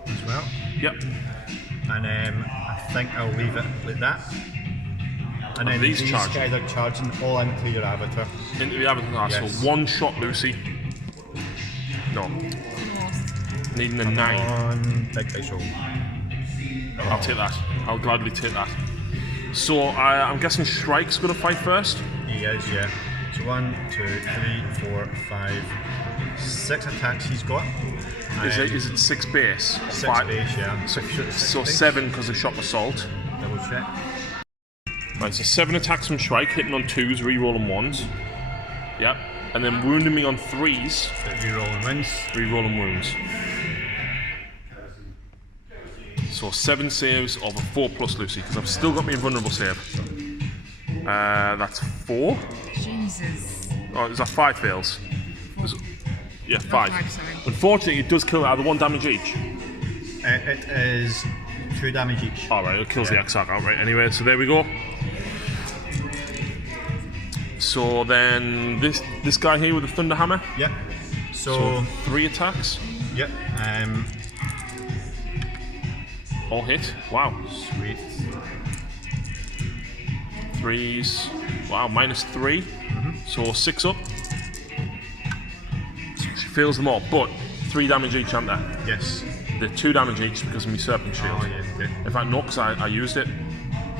as well. Yep. And I I think I'll leave it like that. And then these these charging? guys are charging all into your avatar. Into the avatar. Yes. So 1 shot, Lucy. No. Needing a 9. On big dice roll. I'll take that. I'll gladly take that. So I'm guessing Shrike's going to fight first. He is, yeah. So 1, 2, 3, 4, 5, 6 attacks he's got. Is it 6 base? 6 Five- base, yeah. So 7 because of shock assault. Double check. Right, so 7 attacks from Shrike, hitting on 2s, re-rolling 1s. Yep. And then wounding me on 3s, Rerolling wins. re-rolling wounds. So 7 saves of a 4+ Lucy, because I've still got my invulnerable save. That's 4. Jesus. Oh, is that 5 fails? Yeah, 5. 5, sorry. Unfortunately, it does kill either 1 damage each. It is 2 damage each. Alright, it kills Yeah. the Exarch outright anyway, so there we go. So then this guy here with the Thunder Hammer. Yep. So So, 3 attacks, yep. all hit. Wow. Sweet. 3s. Wow, -3. So 6 up. She fails them all, but 3 damage each, aren't there? Yes. They're 2 damage each because of my Serpent Shield. Oh, yeah, okay. In fact, no, because I used it.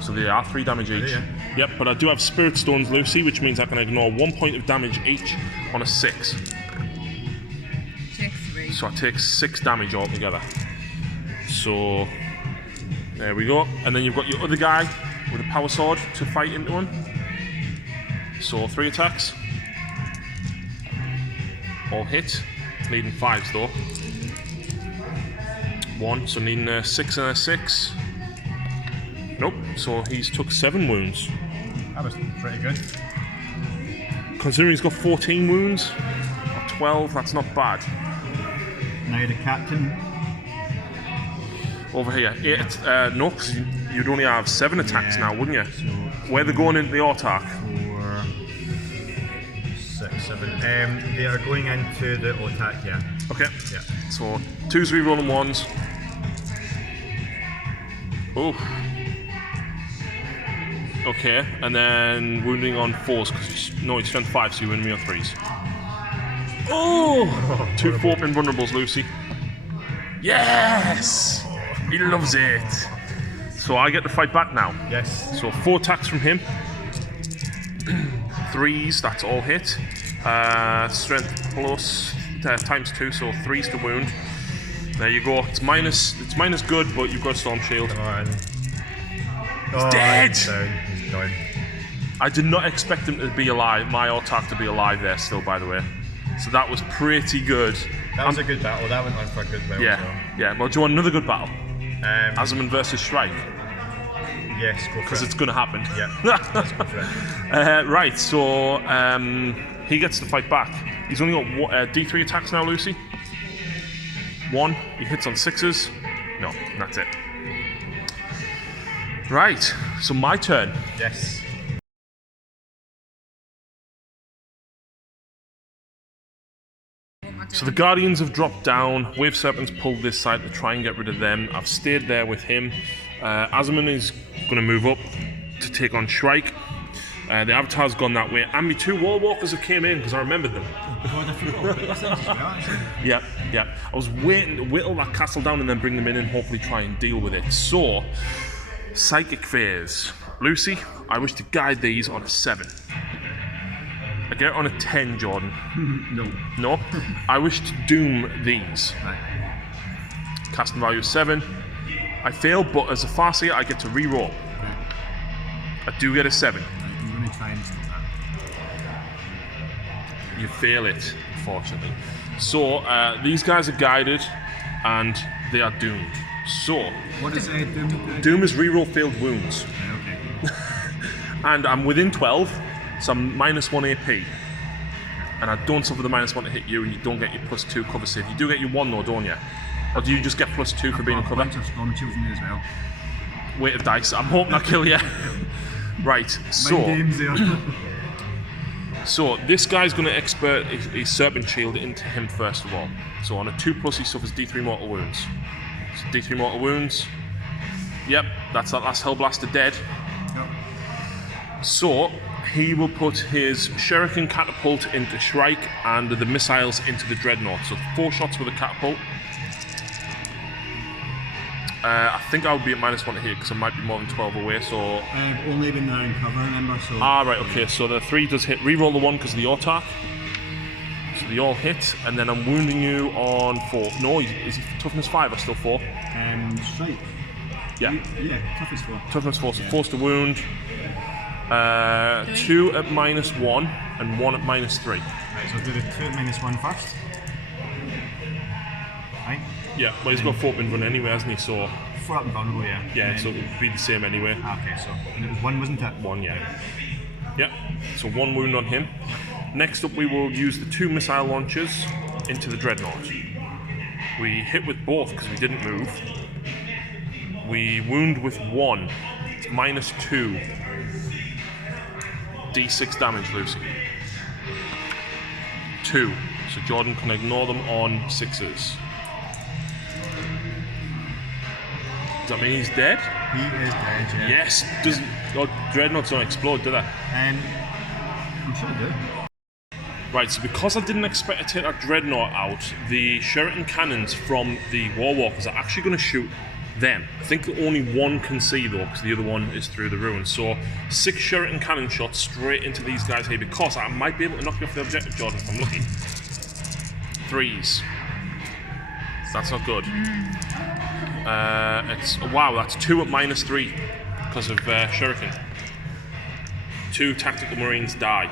So they are 3 damage each. Yeah. Yep, but I do have Spirit Stones, Lucy, which means I can ignore 1 point of damage each on a 6. Take 3. So I take 6 damage altogether. So there we go. And then you've got your other guy with a power sword to fight into him. So 3 attacks. All hit. Needing 5s though. 1, so needing a 6 and a 6. Nope, so he's took 7 wounds. That was pretty good. Considering he's got 14 wounds, or 12, that's not bad. Now the captain. Over here, 8, no, because you'd only have 7 attacks Yeah. now, wouldn't you? So Where they're going into the autark. 4, 6, 7. They are going into the attack, yeah. Okay, Yeah. so 2s re-rolling 1s. Oh. Okay, and then wounding on 4s, because no, he's strength 5, so you wound me on 3s. Oh! 2 4 invulnerables, Lucy. Yes! He loves it. So I get to fight back now. Yes. So 4 attacks from him. 3s, that's all hit. Strength plus times 2, so 3s to wound. There you go. It's minus good, but you've got a storm shield. Come on. Oh, dead! He's down. He's down. I did not expect him to be alive. My autark to be alive there still, by the way. So that was pretty good. That was a good battle. That went on for a good while. Yeah, yeah. Well, do you want another good battle? So. Azaman versus Shrike, Yes, go for because it. it's going to happen. Yeah. Let's go for it. Right. So he gets to fight back. He's only got D3 attacks now, Lucy. 1. He hits on 6s. No, that's it. Right. So my turn. Yes. So the Guardians have dropped down. Wave Serpent's pulled this side to try and get rid of them. I've stayed there with him. Azaman is going to move up to take on Shrike. The Avatar's gone that way. And my 2 Wallwalkers have came in because I remembered them. Yeah, yeah. I was waiting to whittle that castle down and then bring them in and hopefully try and deal with it. So, Psychic Phase. Lucy, I wish to guide these on a 7. I get it on a 10, Jordan. No. No? I wish to doom these. Right. Casting value 7. I fail, but as a Farseer, I get to re-roll. I do get a 7. I'm going to try and stop that. You fail it, unfortunately. So, these guys are guided, and they are doomed. So, What does Doom do? doom is re-roll failed wounds. Okay. And I'm within 12, so I'm -1 AP. And I don't suffer the -1 to hit you, and you don't get your +2 cover save. You do get your 1 though, don't you? Or do you just get +2 for being in cover? Of storm shields in there as well. Weight of dice. I'm hoping I kill you. Right, so... Games there. So this guy's going to expert a Serpent Shield into him first of all. So on a 2+, he suffers D3 mortal wounds. So D3 mortal wounds. Yep, that's that last Hellblaster dead. Yep. So he will put his Shuriken catapult into Shrike and the missiles into the Dreadnought. So 4 shots with a catapult. I think I would be at -1 to hit because I might be more than 12 away. So only when they're in cover, remember? So. right, okay. So the 3 does hit. Reroll the 1 because of the attack. So they all hit, and then I'm wounding you on 4. No, is he toughness 5 or still 4? Strike. Yeah. Yeah, toughness 4. Toughness 4, so force to wound. 2 at -1 and 1 at -3. Right, so do the 2 at -1 first. Right. Yeah, well he's got 4 up and run anyway, hasn't he? So 4 up and vulnerable, yeah. yeah, so it would be the same anyway. Okay, so and it was 1, wasn't it? 1, yeah. Yep. So 1 wound on him. Next up, we will use the 2 missile launchers into the Dreadnought. We hit with both because we didn't move. We wound with 1. It's -2. D6 damage, Lucy. 2. So Jordan can ignore them on 6s. Does that mean he's dead? He is dead, yeah. Yes. Doesn't Dreadnoughts don't explode, do they? I'm sure they do. Right, so because I didn't expect to take that Dreadnought out, the Shuriken cannons from the Warwalkers are actually going to shoot them. I think only 1 can see though, because the other one is through the ruins. So 6 Shuriken cannon shots straight into these guys here, because I might be able to knock you off the objective, Jordan, if I'm lucky. 3s. That's not good. Wow, that's 2 at -3 because of Shuriken. 2 tactical marines die.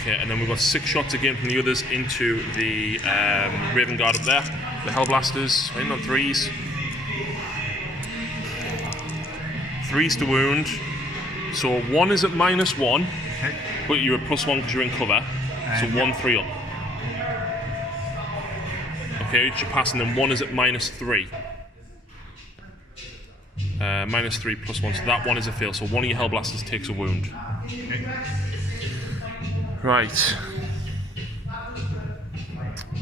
Okay, and then we've got 6 shots again from the others into the Ravenguard up there. The Hellblasters, hitting on 3s. 3s to wound. So 1 is at -1, Okay. but you're at +1 because you're in cover. So 1, 3 up. Okay, you pass, and then 1 is at -3. -3 +1, so that 1 is a fail. So 1 of your Hellblasters takes a wound. Okay. Right.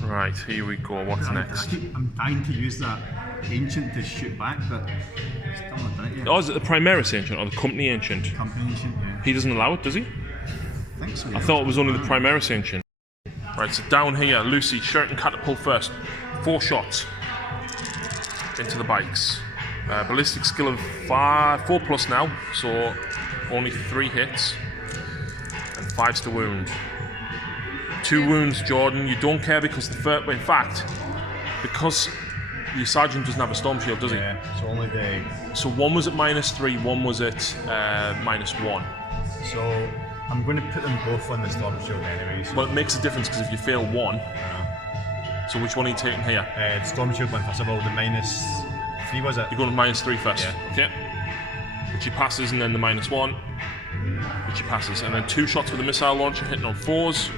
Right, here we go. What's next? I'm dying to use that ancient to shoot back, but still not done it yet. Oh, is it the Primaris Ancient or the Company Ancient? Company ancient, yeah. He doesn't allow it, does he? I think so. I thought it was only the Primaris Ancient. Right, so down here, Lucy, Shuriken catapult first. 4 shots into the bikes. Ballistic skill of 4+ now, so only 3 hits. And 5s to wound. 2 wounds, Jordan. You don't care because the first. In fact, because your sergeant doesn't have a storm shield, does he? Yeah. So only the. So 1 was at -3, 1 was at -1. So I'm going to put them both on the storm shield anyway. So Well, it makes a difference because if you fail 1, so which one are you taking here? the storm shield one first of all. The -3 was it? You're going to -3 first. Yeah. Okay. Which he passes, and then the -1, which he passes, and then 2 shots with the missile launcher hitting on 4s.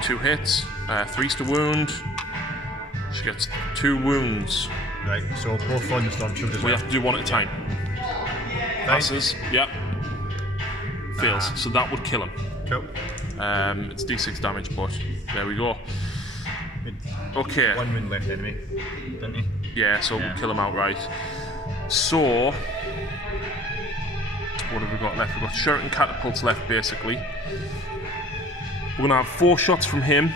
2 hits, 3s to wound. She gets 2 wounds. Right. So both on the storm shield as We well. have to do 1 at a time. Passes. Yep. Fails. So that would kill him. Cool. It's D6 damage, but there we go. Okay. 1 wound left enemy, didn't he? Yeah, so we'll kill him outright. So, what have we got left? We've got Shuriken catapults left, basically. We're going to have 4 shots from him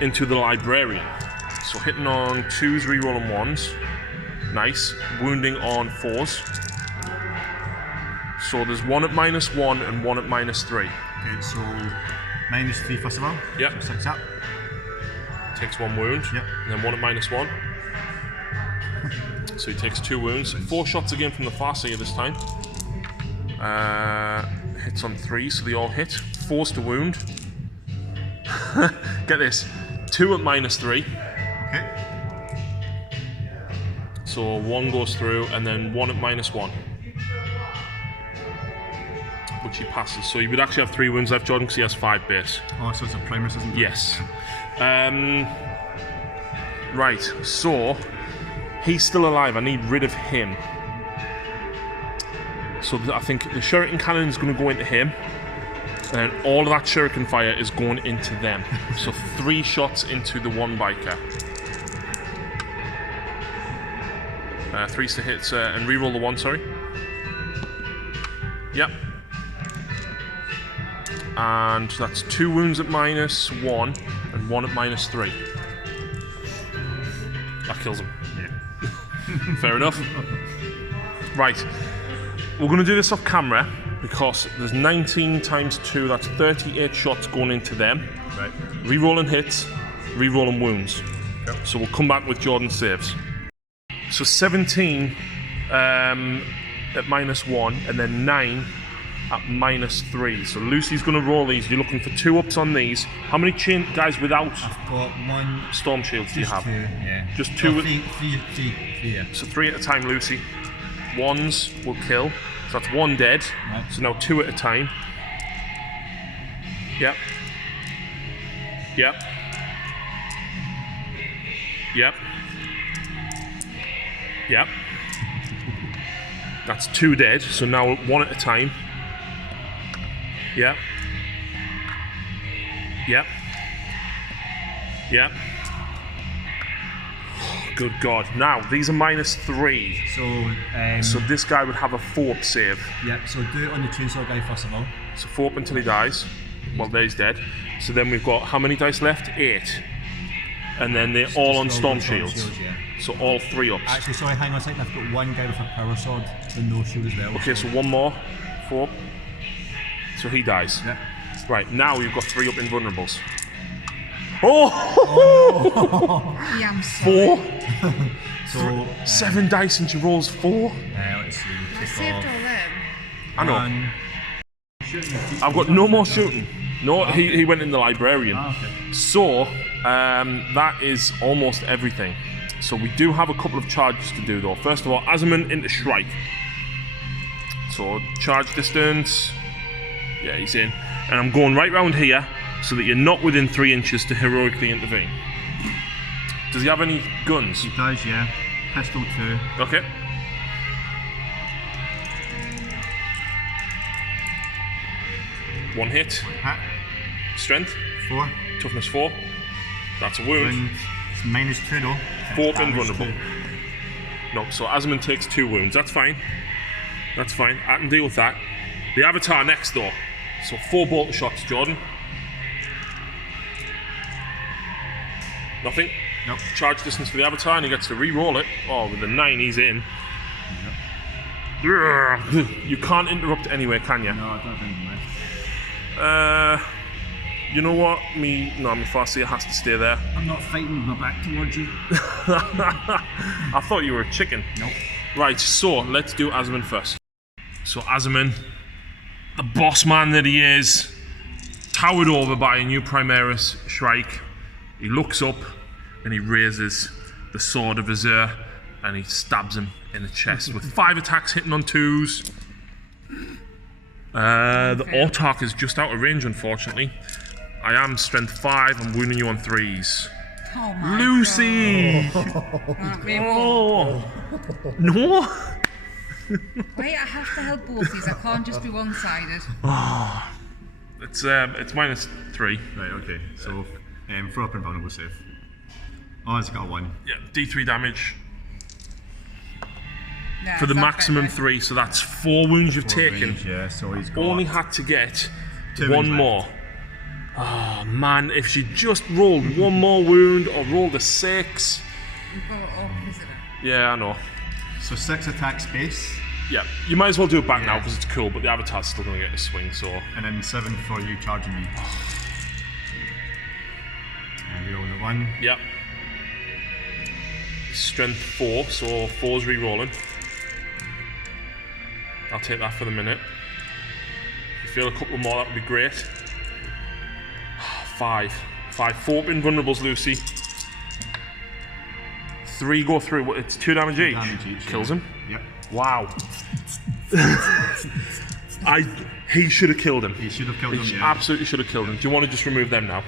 into the Librarian. So hitting on 2s, rerolling 1s. Nice. Wounding on 4s. So there's 1 at -1 and 1 at -3. Okay, so -3 first of all. Yep. 6 up. Takes 1 wound. Yep. And then 1 at -1. So he takes 2 wounds. 4 shots again from the Farseer this time. Hits on 3, so they all hit. 4s to wound. Get this. 2 at -3. Okay. So 1 goes through, and then 1 at -1. Which he passes. So he would actually have 3 wounds left, Jordan, because he has 5 base. Oh, so it's a Primaris, isn't it? Yes. Right, so he's still alive. I need rid of him. So I think the Shuriken cannon is going to go into him, and all of that Shuriken fire is going into them. So 3 shots into the 1 biker. 3s to hit, and reroll the 1, sorry. Yep. And that's 2 wounds at -1 and 1 at -3. That kills him. Yeah. Fair enough. Right. We're going to do this off camera because there's 19 times 2, that's 38 shots going into them. Right. Rerolling hits, rerolling wounds. Yep. So we'll come back with Jordan saves. So 17 at -1 and then 9 at -3. So Lucy's going to roll these. You're looking for 2 ups on these. How many chain guys without I've got 1. storm shields do you have? 2, yeah. Just 2. Oh, 3, yeah. So 3 at a time, Lucy. 1s will kill. So that's 1 dead. Right. So now 2 at a time. Yep. Yep. Yep. Yep. That's 2 dead. So now 1 at a time. Yep. Yep. Yep. Good God. Now, these are -3. So this guy would have a 4-up save. Yep, so do it on the chainsaw guy first of all. So 4-up until he dies. Well, there he's dead. So then we've got, how many dice left? 8. And then they're all on storm shields. Yeah. So all 3-ups. Actually, sorry, hang on a second. I've got 1 guy with a power sword with no shield as well. Okay, so 1 more. 4. So he dies. Yeah. Right, now you've got 3-up invulnerables. Oh! Yeah, I'm sorry. 4. So 7 dice and she rolls 4. let's see. I Take saved off all them. I know. 1. I've got no more shooting. No, he went in the librarian. Okay. So, that is almost everything. So we do have a couple of charges to do though. First of all, Azaman into Shrike. So, charge distance. Yeah, he's in. And I'm going right round here so that you're not within 3 inches to heroically intervene. Does he have any guns? He does, yeah. Pistol 2. Okay. One hit. Hit. Strength. 4. Toughness 4. That's a wound. And it's -2 though. 4 Damage invulnerable. 2. No, so Azaman takes 2 wounds. That's fine. That's fine. I can deal with that. The Avatar next though. So 4 bolt shots, Jordan. Nothing. Nope. Charge distance for the Avatar, and he gets to re-roll it. Oh, with the 9, he's in. Yep. You can't interrupt anyway, can you? No, I don't think left. You know what? My Farseer has to stay there. I'm not fighting with my back towards you. I thought you were a chicken. Nope. Right, so let's do Azaman first. So Azaman, the boss man that he is, towered over by a new Primaris Shrike. He looks up and he raises the sword of Azure and he stabs him in the chest with 5 attacks hitting on 2s. The Autark is just out of range, unfortunately. I am strength 5, I'm wounding you on 3s. Oh my Lucy! God. Oh! No! Wait, I have to help both these. I can't just be one-sided. It's -3. Right, okay. So, throw up and vulnerable save. Oh, it's got a 1. Yeah, D3 damage No, for the it's not maximum better. 3, so that's 4 wounds you've 4 taken. range, yeah, so he's got Only had to get 2 1 wounds more. left. Oh man, if she just rolled 1 more wound or rolled a 6. You've got it off, isn't it? Yeah, I know. So 6 attack space, Yeah, you might as well do it back now Yeah. because it's cool, but the Avatar's still going to get a swing, so. and then 7 for you charging me. And you roll the 1. Yep. Strength 4, so 4's re-rolling. I'll take that for the minute. If you feel a couple more, that would be great. 5. 4 invulnerables, Lucy. 3 go through. It's 2 damage each. Damage each, Kills yeah. him. Yep. Wow. He should have killed him. He should have killed He him, yeah. absolutely should have killed him. Do you want to just remove them now?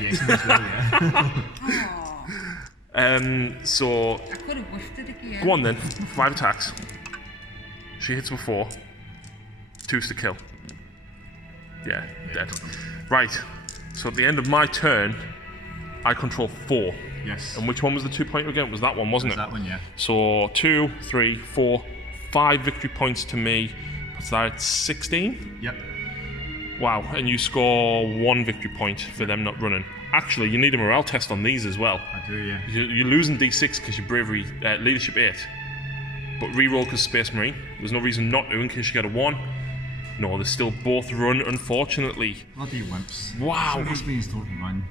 Yes, as well, yeah. Oh, So I could have whiffed it again. go on then. 5 attacks. She hits with 4. 2's to kill. Yeah, dead. Right. So at the end of my turn, I control 4. Yes. And which one was the 2-pointer again? It was that one, wasn't it? That one, yeah. So 2, 3, 4, 5 victory points to me. What's that? 16? Yep. Wow. And you score 1 victory point for them not running. Actually, you need a morale test on these as well. I do, yeah. You're losing D6 because your bravery, leadership 8. But reroll because Space Marine. There's no reason not to in case you get a 1. No, they still both run, unfortunately. Bloody wimps. Wow. So this means don't run.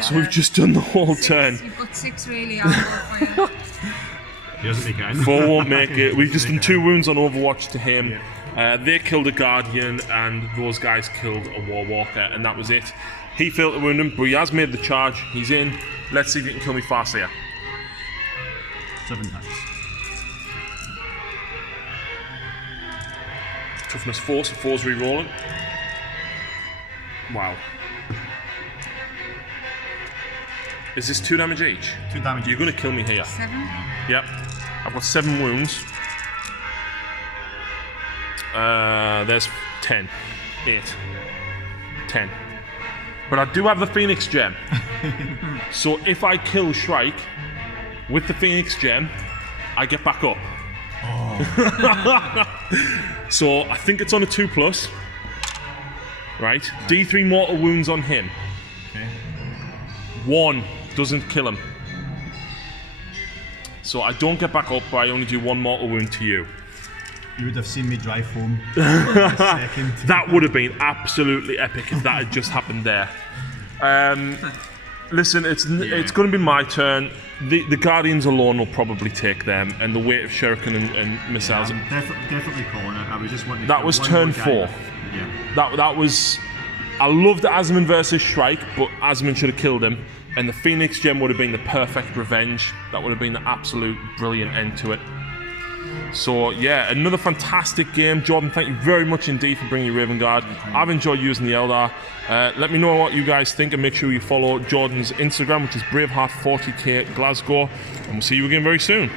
So we've just done the whole turn. You've got 6 really. I'll go for you. He doesn't make it. 4 won't make it. We've just done 2 wounds on Overwatch to him. They killed a Guardian and those guys killed a Warwalker, and that was it. He failed to wound him, but he has made the charge. He's in. Let's see if he can kill me fast here. 7 times. Toughness 4, so 4's re-rolling. Wow. Is this 2 damage each? 2 damage. You're going to kill me here. 7. Yep. I've got 7 wounds. There's 10. 8. 10. But I do have the Phoenix Gem. So if I kill Shrike with the Phoenix Gem, I get back up. So I think it's on a 2+. Right? D3 mortal wounds on him. Okay. 1 doesn't kill him. So I don't get back up, but I only do 1 mortal wound to you. You would have seen me dry foam in a second. That would have been absolutely epic if that had just happened there. Listen, it's going to be my turn. The Guardians alone will probably take them, and the weight of shuriken and missiles. I'm definitely calling it. I was just wanting to That was turn 4. Yeah. That was. I loved Asmund versus Shrike, but Asmund should have killed him, and the Phoenix Gem would have been the perfect revenge. That would have been the absolute brilliant end to it. So yeah, another fantastic game. Jordan, thank you very much indeed for bringing Ravenguard. I've enjoyed using the Eldar. Let me know what you guys think, and make sure you follow Jordan's Instagram, which is Braveheart40k Glasgow, and we'll see you again very soon.